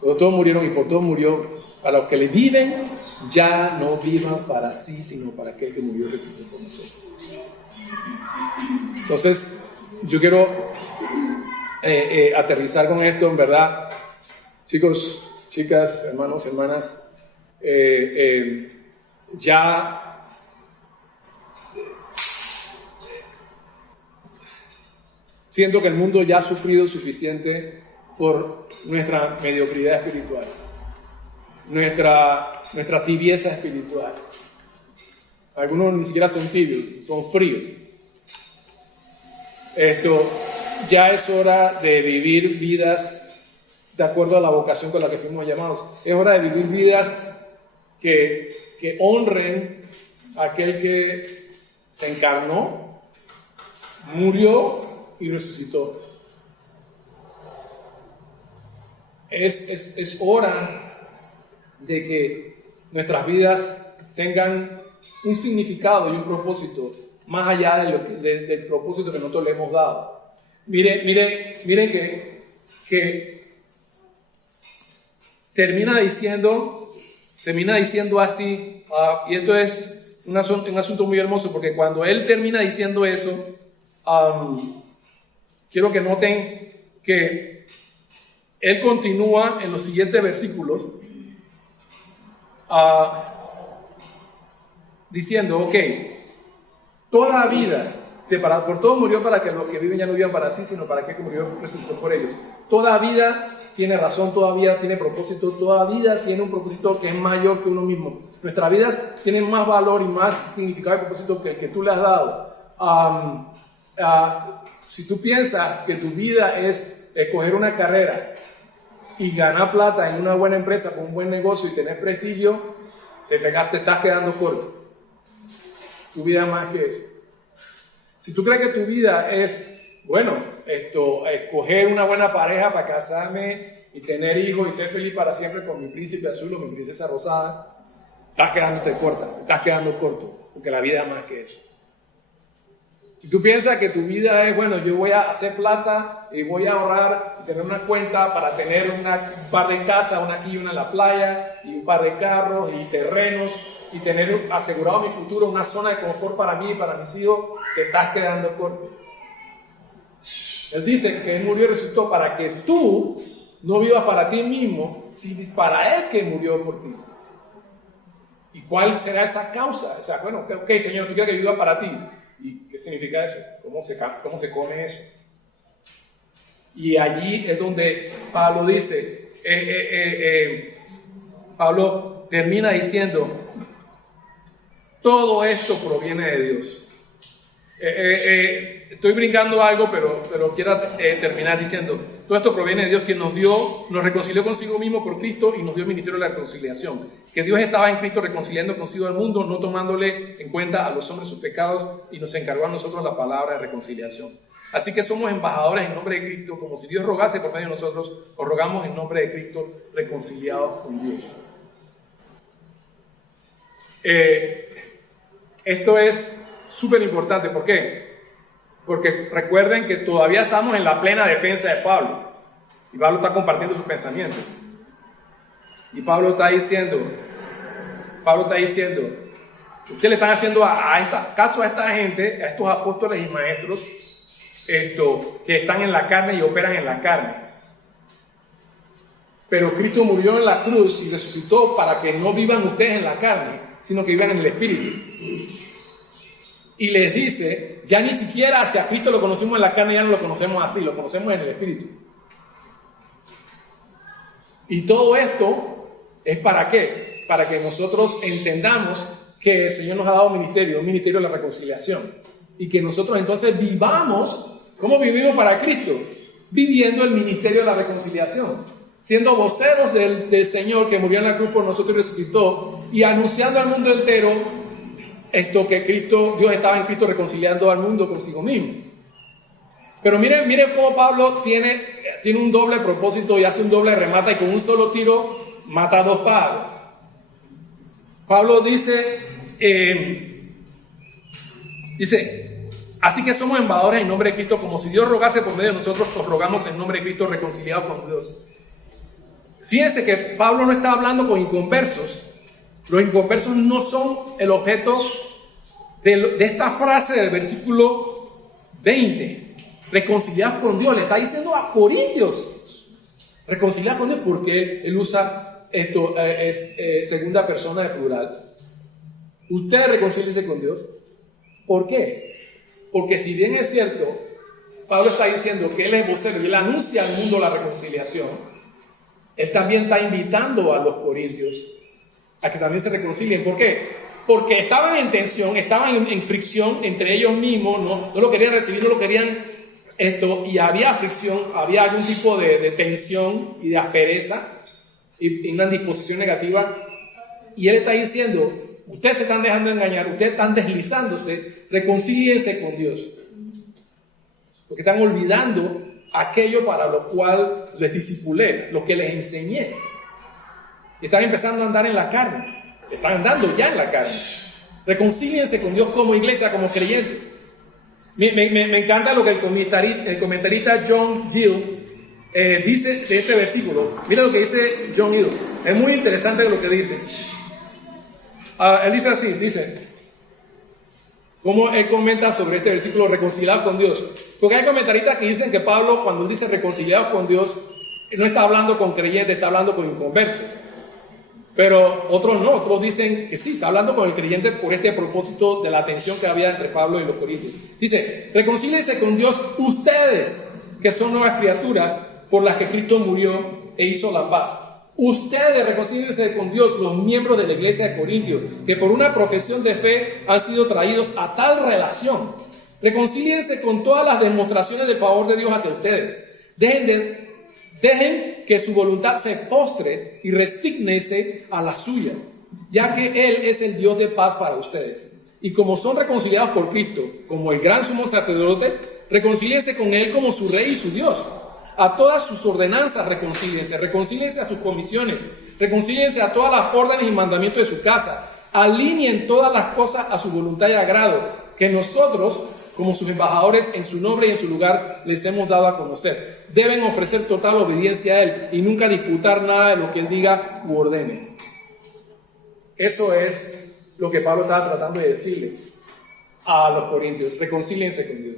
todos murieron y por todos murió para los que le viven, ya no vivan para sí, sino para aquel que murió y resucitó por nosotros. Entonces, yo quiero aterrizar con esto, en verdad, chicos, chicas, hermanos, hermanas, ya siento que el mundo ya ha sufrido suficiente por nuestra mediocridad espiritual, nuestra tibieza espiritual. Algunos ni siquiera son tibios, son fríos. Ya es hora de vivir vidas de acuerdo a la vocación con la que fuimos llamados. Es hora de vivir vidas que honren a aquel que se encarnó, murió y resucitó. Es hora de que nuestras vidas tengan un significado y un propósito más allá del propósito que nosotros le hemos dado. Miren que termina diciendo termina diciendo así, y esto es un asunto muy hermoso, porque cuando él termina diciendo eso, quiero que noten que él continúa en los siguientes versículos diciendo, ok, toda vida separada, por todo murió para que los que viven ya no vivan para sí, sino para que murió resucitó por ellos. Toda vida tiene razón, toda vida tiene propósito, toda vida tiene un propósito que es mayor que uno mismo. Nuestras vidas tienen más valor y más significado y propósito que el que tú le has dado. Si tú piensas que tu vida es escoger una carrera y ganar plata en una buena empresa con un buen negocio y tener prestigio, te estás quedando corto. Tu vida es más que eso. Si tú crees que tu vida es, bueno, escoger una buena pareja para casarme y tener hijos y ser feliz para siempre con mi príncipe azul o mi princesa rosada, estás quedándote corta, estás quedando corto, porque la vida es más que eso. Si tú piensas que tu vida es, bueno, yo voy a hacer plata y voy a ahorrar y tener una cuenta para tener un par de casas, una aquí y una en la playa, y un par de carros y terrenos, y tener asegurado mi futuro, una zona de confort para mí y para mis hijos, te estás quedando corto. Él dice que Él murió y resucitó para que tú no vivas para ti mismo, sino para Él que murió por ti. ¿Y cuál será esa causa? O sea, bueno, ok, Señor, tú quieres que viva para ti. ¿Y qué significa eso? ¿Cómo se come eso? Y allí es donde Pablo dice, Pablo termina diciendo, todo esto proviene de Dios. Estoy brincando algo, pero quiero terminar diciendo, todo esto proviene de Dios, quien nos reconcilió consigo mismo por Cristo y nos dio el ministerio de la reconciliación. Que Dios estaba en Cristo reconciliando consigo al mundo, no tomándole en cuenta a los hombres sus pecados, y nos encargó a nosotros la palabra de reconciliación. Así que somos embajadores en nombre de Cristo, como si Dios rogase por medio de nosotros, os rogamos en nombre de Cristo, reconciliados con Dios. Esto es súper importante. ¿Por qué? Porque recuerden que todavía estamos en la plena defensa de Pablo. Y Pablo está compartiendo sus pensamientos. Y Pablo está diciendo, ustedes le están haciendo caso a esta gente, a estos apóstoles y maestros, que están en la carne y operan en la carne. Pero Cristo murió en la cruz y resucitó para que no vivan ustedes en la carne, sino que vivan en el Espíritu. Y les dice, ya ni siquiera hacia Cristo lo conocimos en la carne, ya no lo conocemos así, lo conocemos en el Espíritu. Y todo esto es ¿para qué? Para que nosotros entendamos que el Señor nos ha dado un ministerio de la reconciliación. Y que nosotros entonces vivamos, ¿cómo vivimos para Cristo? Viviendo el ministerio de la reconciliación. Siendo voceros del Señor que murió en la cruz por nosotros y resucitó. Y anunciando al mundo entero que Dios estaba en Cristo reconciliando al mundo consigo mismo. Pero miren cómo Pablo tiene un doble propósito y hace un doble remata, y con un solo tiro mata a dos pájaros. Pablo dice, así que somos embajadores en nombre de Cristo, como si Dios rogase por medio de nosotros, os rogamos en nombre de Cristo, reconciliados con Dios. Fíjense que Pablo no está hablando con inconversos. Los inconversos no son el objeto de esta frase del versículo 20. Reconciliados con Dios. Le está diciendo a corintios. Reconciliados con Dios, porque él usa esto, segunda persona de plural. Ustedes reconcíliense con Dios. ¿Por qué? Porque si bien es cierto, Pablo está diciendo que él es vocero y él anuncia al mundo la reconciliación, él también está invitando a los corintios a que también se reconcilien. ¿Por qué? Porque estaban en tensión, estaban en fricción entre ellos mismos, no lo querían recibir, no lo querían y había fricción, había algún tipo de tensión y de aspereza y una disposición negativa. Y él está diciendo, ustedes se están dejando engañar, ustedes están deslizándose, reconcíliense con Dios. Porque están olvidando aquello para lo cual les discipulé, lo que les enseñé. Y están empezando a andar en la carne. Están andando ya en la carne. Reconcíliense con Dios como iglesia, como creyentes. Me encanta lo que el comentarista John Gill dice de este versículo. Mira lo que dice John Hill. Es muy interesante lo que dice. Él dice así, dice, cómo él comenta sobre este versículo, reconciliados con Dios. Porque hay comentaristas que dicen que Pablo, cuando él dice reconciliados con Dios, no está hablando con creyentes, está hablando con inconversos. Pero otros no, otros dicen que sí, está hablando con el creyente por este propósito de la tensión que había entre Pablo y los corintios. Dice, reconcíliense con Dios ustedes, que son nuevas criaturas por las que Cristo murió e hizo la paz. Ustedes reconcíliense con Dios, los miembros de la iglesia de Corintios, que por una profesión de fe han sido traídos a tal relación. Reconcíliense con todas las demostraciones de favor de Dios hacia ustedes. Dejen que su voluntad se postre y resígnese a la suya, ya que Él es el Dios de paz para ustedes. Y como son reconciliados por Cristo, como el gran sumo sacerdote, reconcíliense con Él como su Rey y su Dios. A todas sus ordenanzas reconcíliense a sus comisiones, reconcíliense a todas las órdenes y mandamientos de su casa, alineen todas las cosas a su voluntad y agrado, que nosotros, como sus embajadores en su nombre y en su lugar, les hemos dado a conocer. Deben ofrecer total obediencia a Él y nunca disputar nada de lo que Él diga u ordene. Eso es lo que Pablo estaba tratando de decirle a los corintios. Reconcíliense con Dios.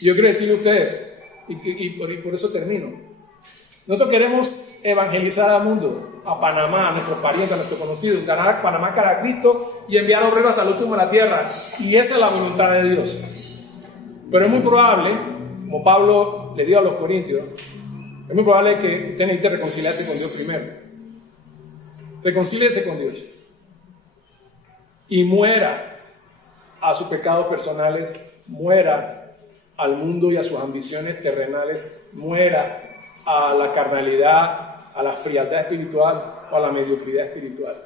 Yo quiero decirle a ustedes, y por eso termino. Nosotros queremos evangelizar al mundo, a Panamá, a nuestros parientes, a nuestros conocidos, ganar Panamá cara a Cristo y enviar obreros hasta el último de la tierra. Y esa es la voluntad de Dios. Pero es muy probable, como Pablo le dio a los corintios, es muy probable que usted necesite reconciliarse con Dios primero. Reconcíliese con Dios. Y muera a sus pecados personales, muera al mundo y a sus ambiciones terrenales, muera a la carnalidad, a la frialdad espiritual o a la mediocridad espiritual.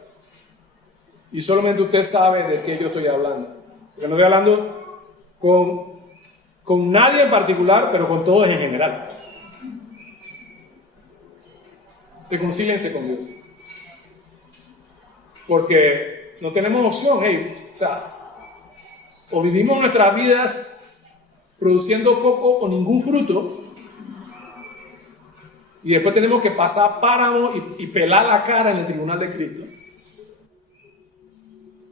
Y solamente usted sabe de qué yo estoy hablando. Porque no estoy hablando con nadie en particular, pero con todos en general. Reconcíliense con Dios. Porque no tenemos opción. O vivimos nuestras vidas produciendo poco o ningún fruto, y después tenemos que pasar páramo y pelar la cara en el tribunal de Cristo.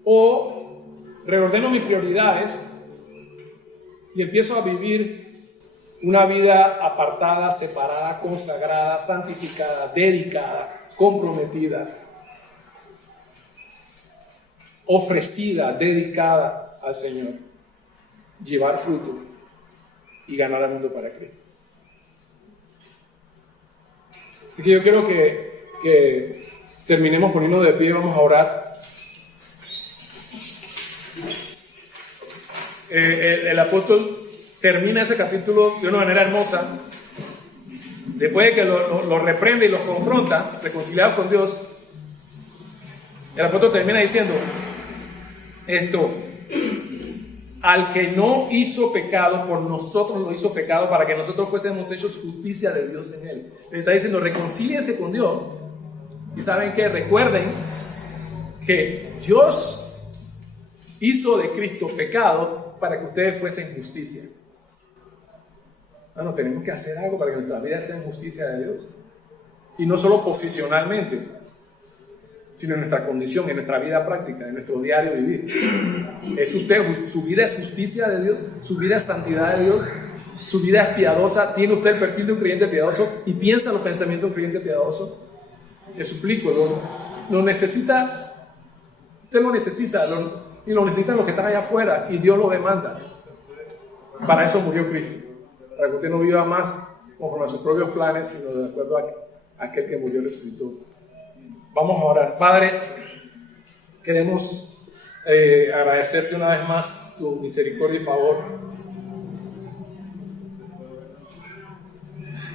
O reordeno mis prioridades y empiezo a vivir una vida apartada, separada, consagrada, santificada, dedicada, comprometida, ofrecida, dedicada al Señor. Llevar fruto y ganar al mundo para Cristo. Así que yo quiero que terminemos poniendo de pie, vamos a orar. El apóstol termina ese capítulo de una manera hermosa. Después de que lo reprende y los confronta, reconciliados con Dios, el apóstol termina diciendo esto: al que no hizo pecado, por nosotros lo hizo pecado, para que nosotros fuésemos hechos justicia de Dios en él. Le está diciendo, reconcíliense con Dios. Y ¿saben qué? Recuerden que Dios hizo de Cristo pecado para que ustedes fuesen justicia. Bueno, tenemos que hacer algo para que nuestra vida sea justicia de Dios. Y no solo posicionalmente, sino en nuestra condición, en nuestra vida práctica, en nuestro diario vivir. ¿Es usted, su vida es justicia de Dios? ¿Su vida es santidad de Dios? ¿Su vida es piadosa? ¿Tiene usted el perfil de un creyente piadoso y piensa los pensamientos de un creyente piadoso? Le suplico, lo necesita, usted lo necesita, y lo necesitan los que están allá afuera, y Dios lo demanda. Para eso murió Cristo, para que usted no viva más conforme a sus propios planes, sino de acuerdo a aquel que murió y resucitó. Vamos a orar. Padre, queremos agradecerte una vez más tu misericordia y favor.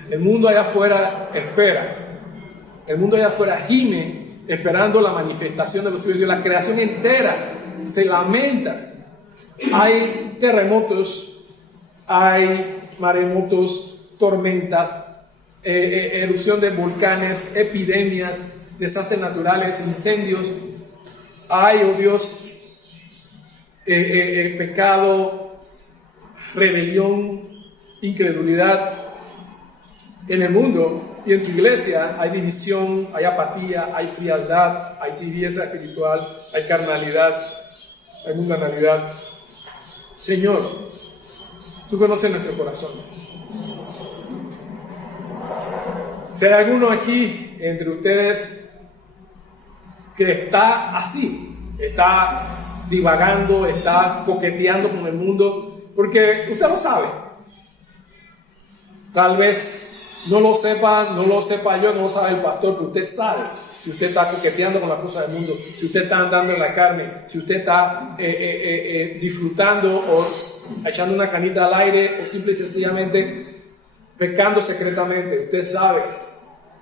El mundo allá afuera espera. El mundo allá afuera gime esperando la manifestación de los hijos de Dios. La creación entera se lamenta. Hay terremotos, hay maremotos, tormentas, erupción de volcanes, epidemias, desastres naturales, incendios. Hay, oh Dios, pecado, rebelión, incredulidad. En el mundo y en tu iglesia hay división, hay apatía, hay frialdad, hay tibieza espiritual, hay carnalidad, hay mundanalidad. Señor, tú conoces nuestros corazones. Si hay alguno aquí entre ustedes que está así, está divagando, está coqueteando con el mundo, porque usted lo sabe. Tal vez no lo sepa yo, no lo sabe el pastor, pero usted sabe si usted está coqueteando con las cosas del mundo, si usted está andando en la carne, si usted está disfrutando o echando una canita al aire o simple y sencillamente pecando secretamente. Usted sabe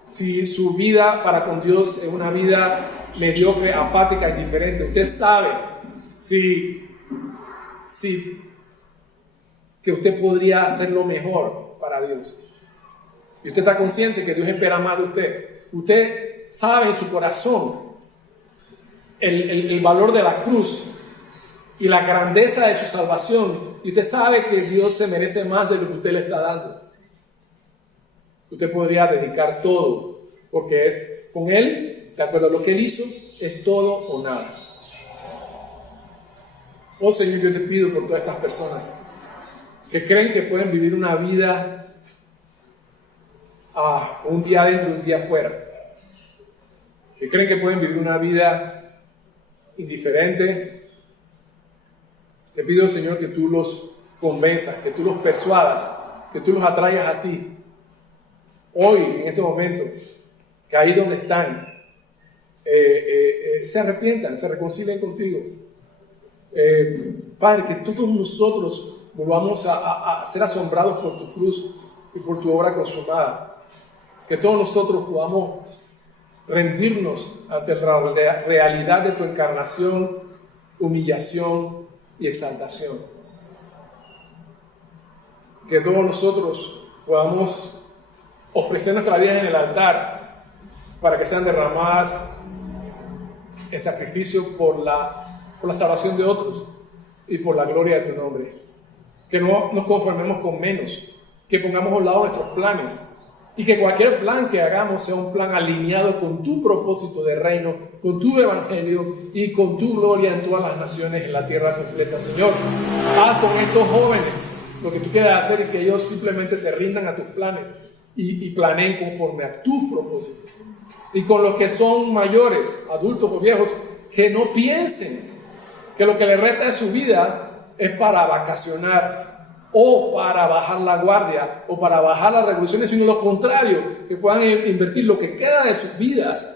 si su vida para con Dios es una vida mediocre, apática y diferente. Usted sabe si que usted podría hacerlo mejor para Dios. Y usted está consciente que Dios espera más de usted. Usted sabe en su corazón el valor de la cruz y la grandeza de su salvación. Y usted sabe que Dios se merece más de lo que usted le está dando. Usted podría dedicar todo, porque es con Él, de acuerdo a lo que Él hizo, es todo o nada. Oh Señor, yo te pido por todas estas personas que creen que pueden vivir una vida un día adentro y un día afuera, que creen que pueden vivir una vida indiferente. Te pido, Señor, que tú los convenzas, que tú los persuadas, que tú los atraigas a ti. Hoy, en este momento, que ahí donde están, se arrepientan, se reconcilien contigo. Padre, que todos nosotros volvamos a ser asombrados por tu cruz y por tu obra consumada. Que todos nosotros podamos rendirnos ante la realidad de tu encarnación, humillación y exaltación. Que todos nosotros podamos ofrecer nuestras vidas en el altar para que sean derramadas en sacrificio por la salvación de otros y por la gloria de tu nombre. Que no nos conformemos con menos, que pongamos a un lado nuestros planes y que cualquier plan que hagamos sea un plan alineado con tu propósito de reino, con tu evangelio y con tu gloria en todas las naciones, en la tierra completa. Señor, haz con estos jóvenes lo que tú quieras hacer y que ellos simplemente se rindan a tus planes y planeen conforme a tus propósitos. Y con los que son mayores, adultos o viejos, que no piensen que lo que les resta de su vida es para vacacionar o para bajar la guardia o para bajar las revoluciones, sino lo contrario, que puedan invertir lo que queda de sus vidas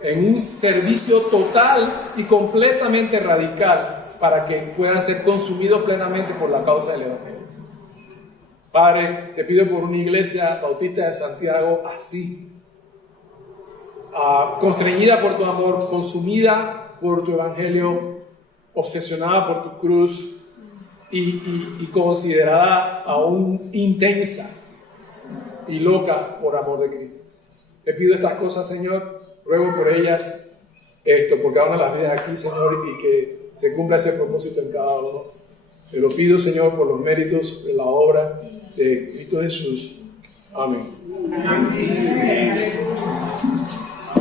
en un servicio total y completamente radical para que puedan ser consumidos plenamente por la causa del evangelio. Padre, te pido por una iglesia bautista de Santiago así, constreñida por tu amor, consumida por tu evangelio, obsesionada por tu cruz y considerada aún intensa y loca por amor de Cristo. Te pido estas cosas, Señor, ruego por ellas, por cada una de las vidas aquí, Señor, y que se cumpla ese propósito en cada uno. Te lo pido, Señor, por los méritos de la obra de Cristo Jesús. Amén. Amén.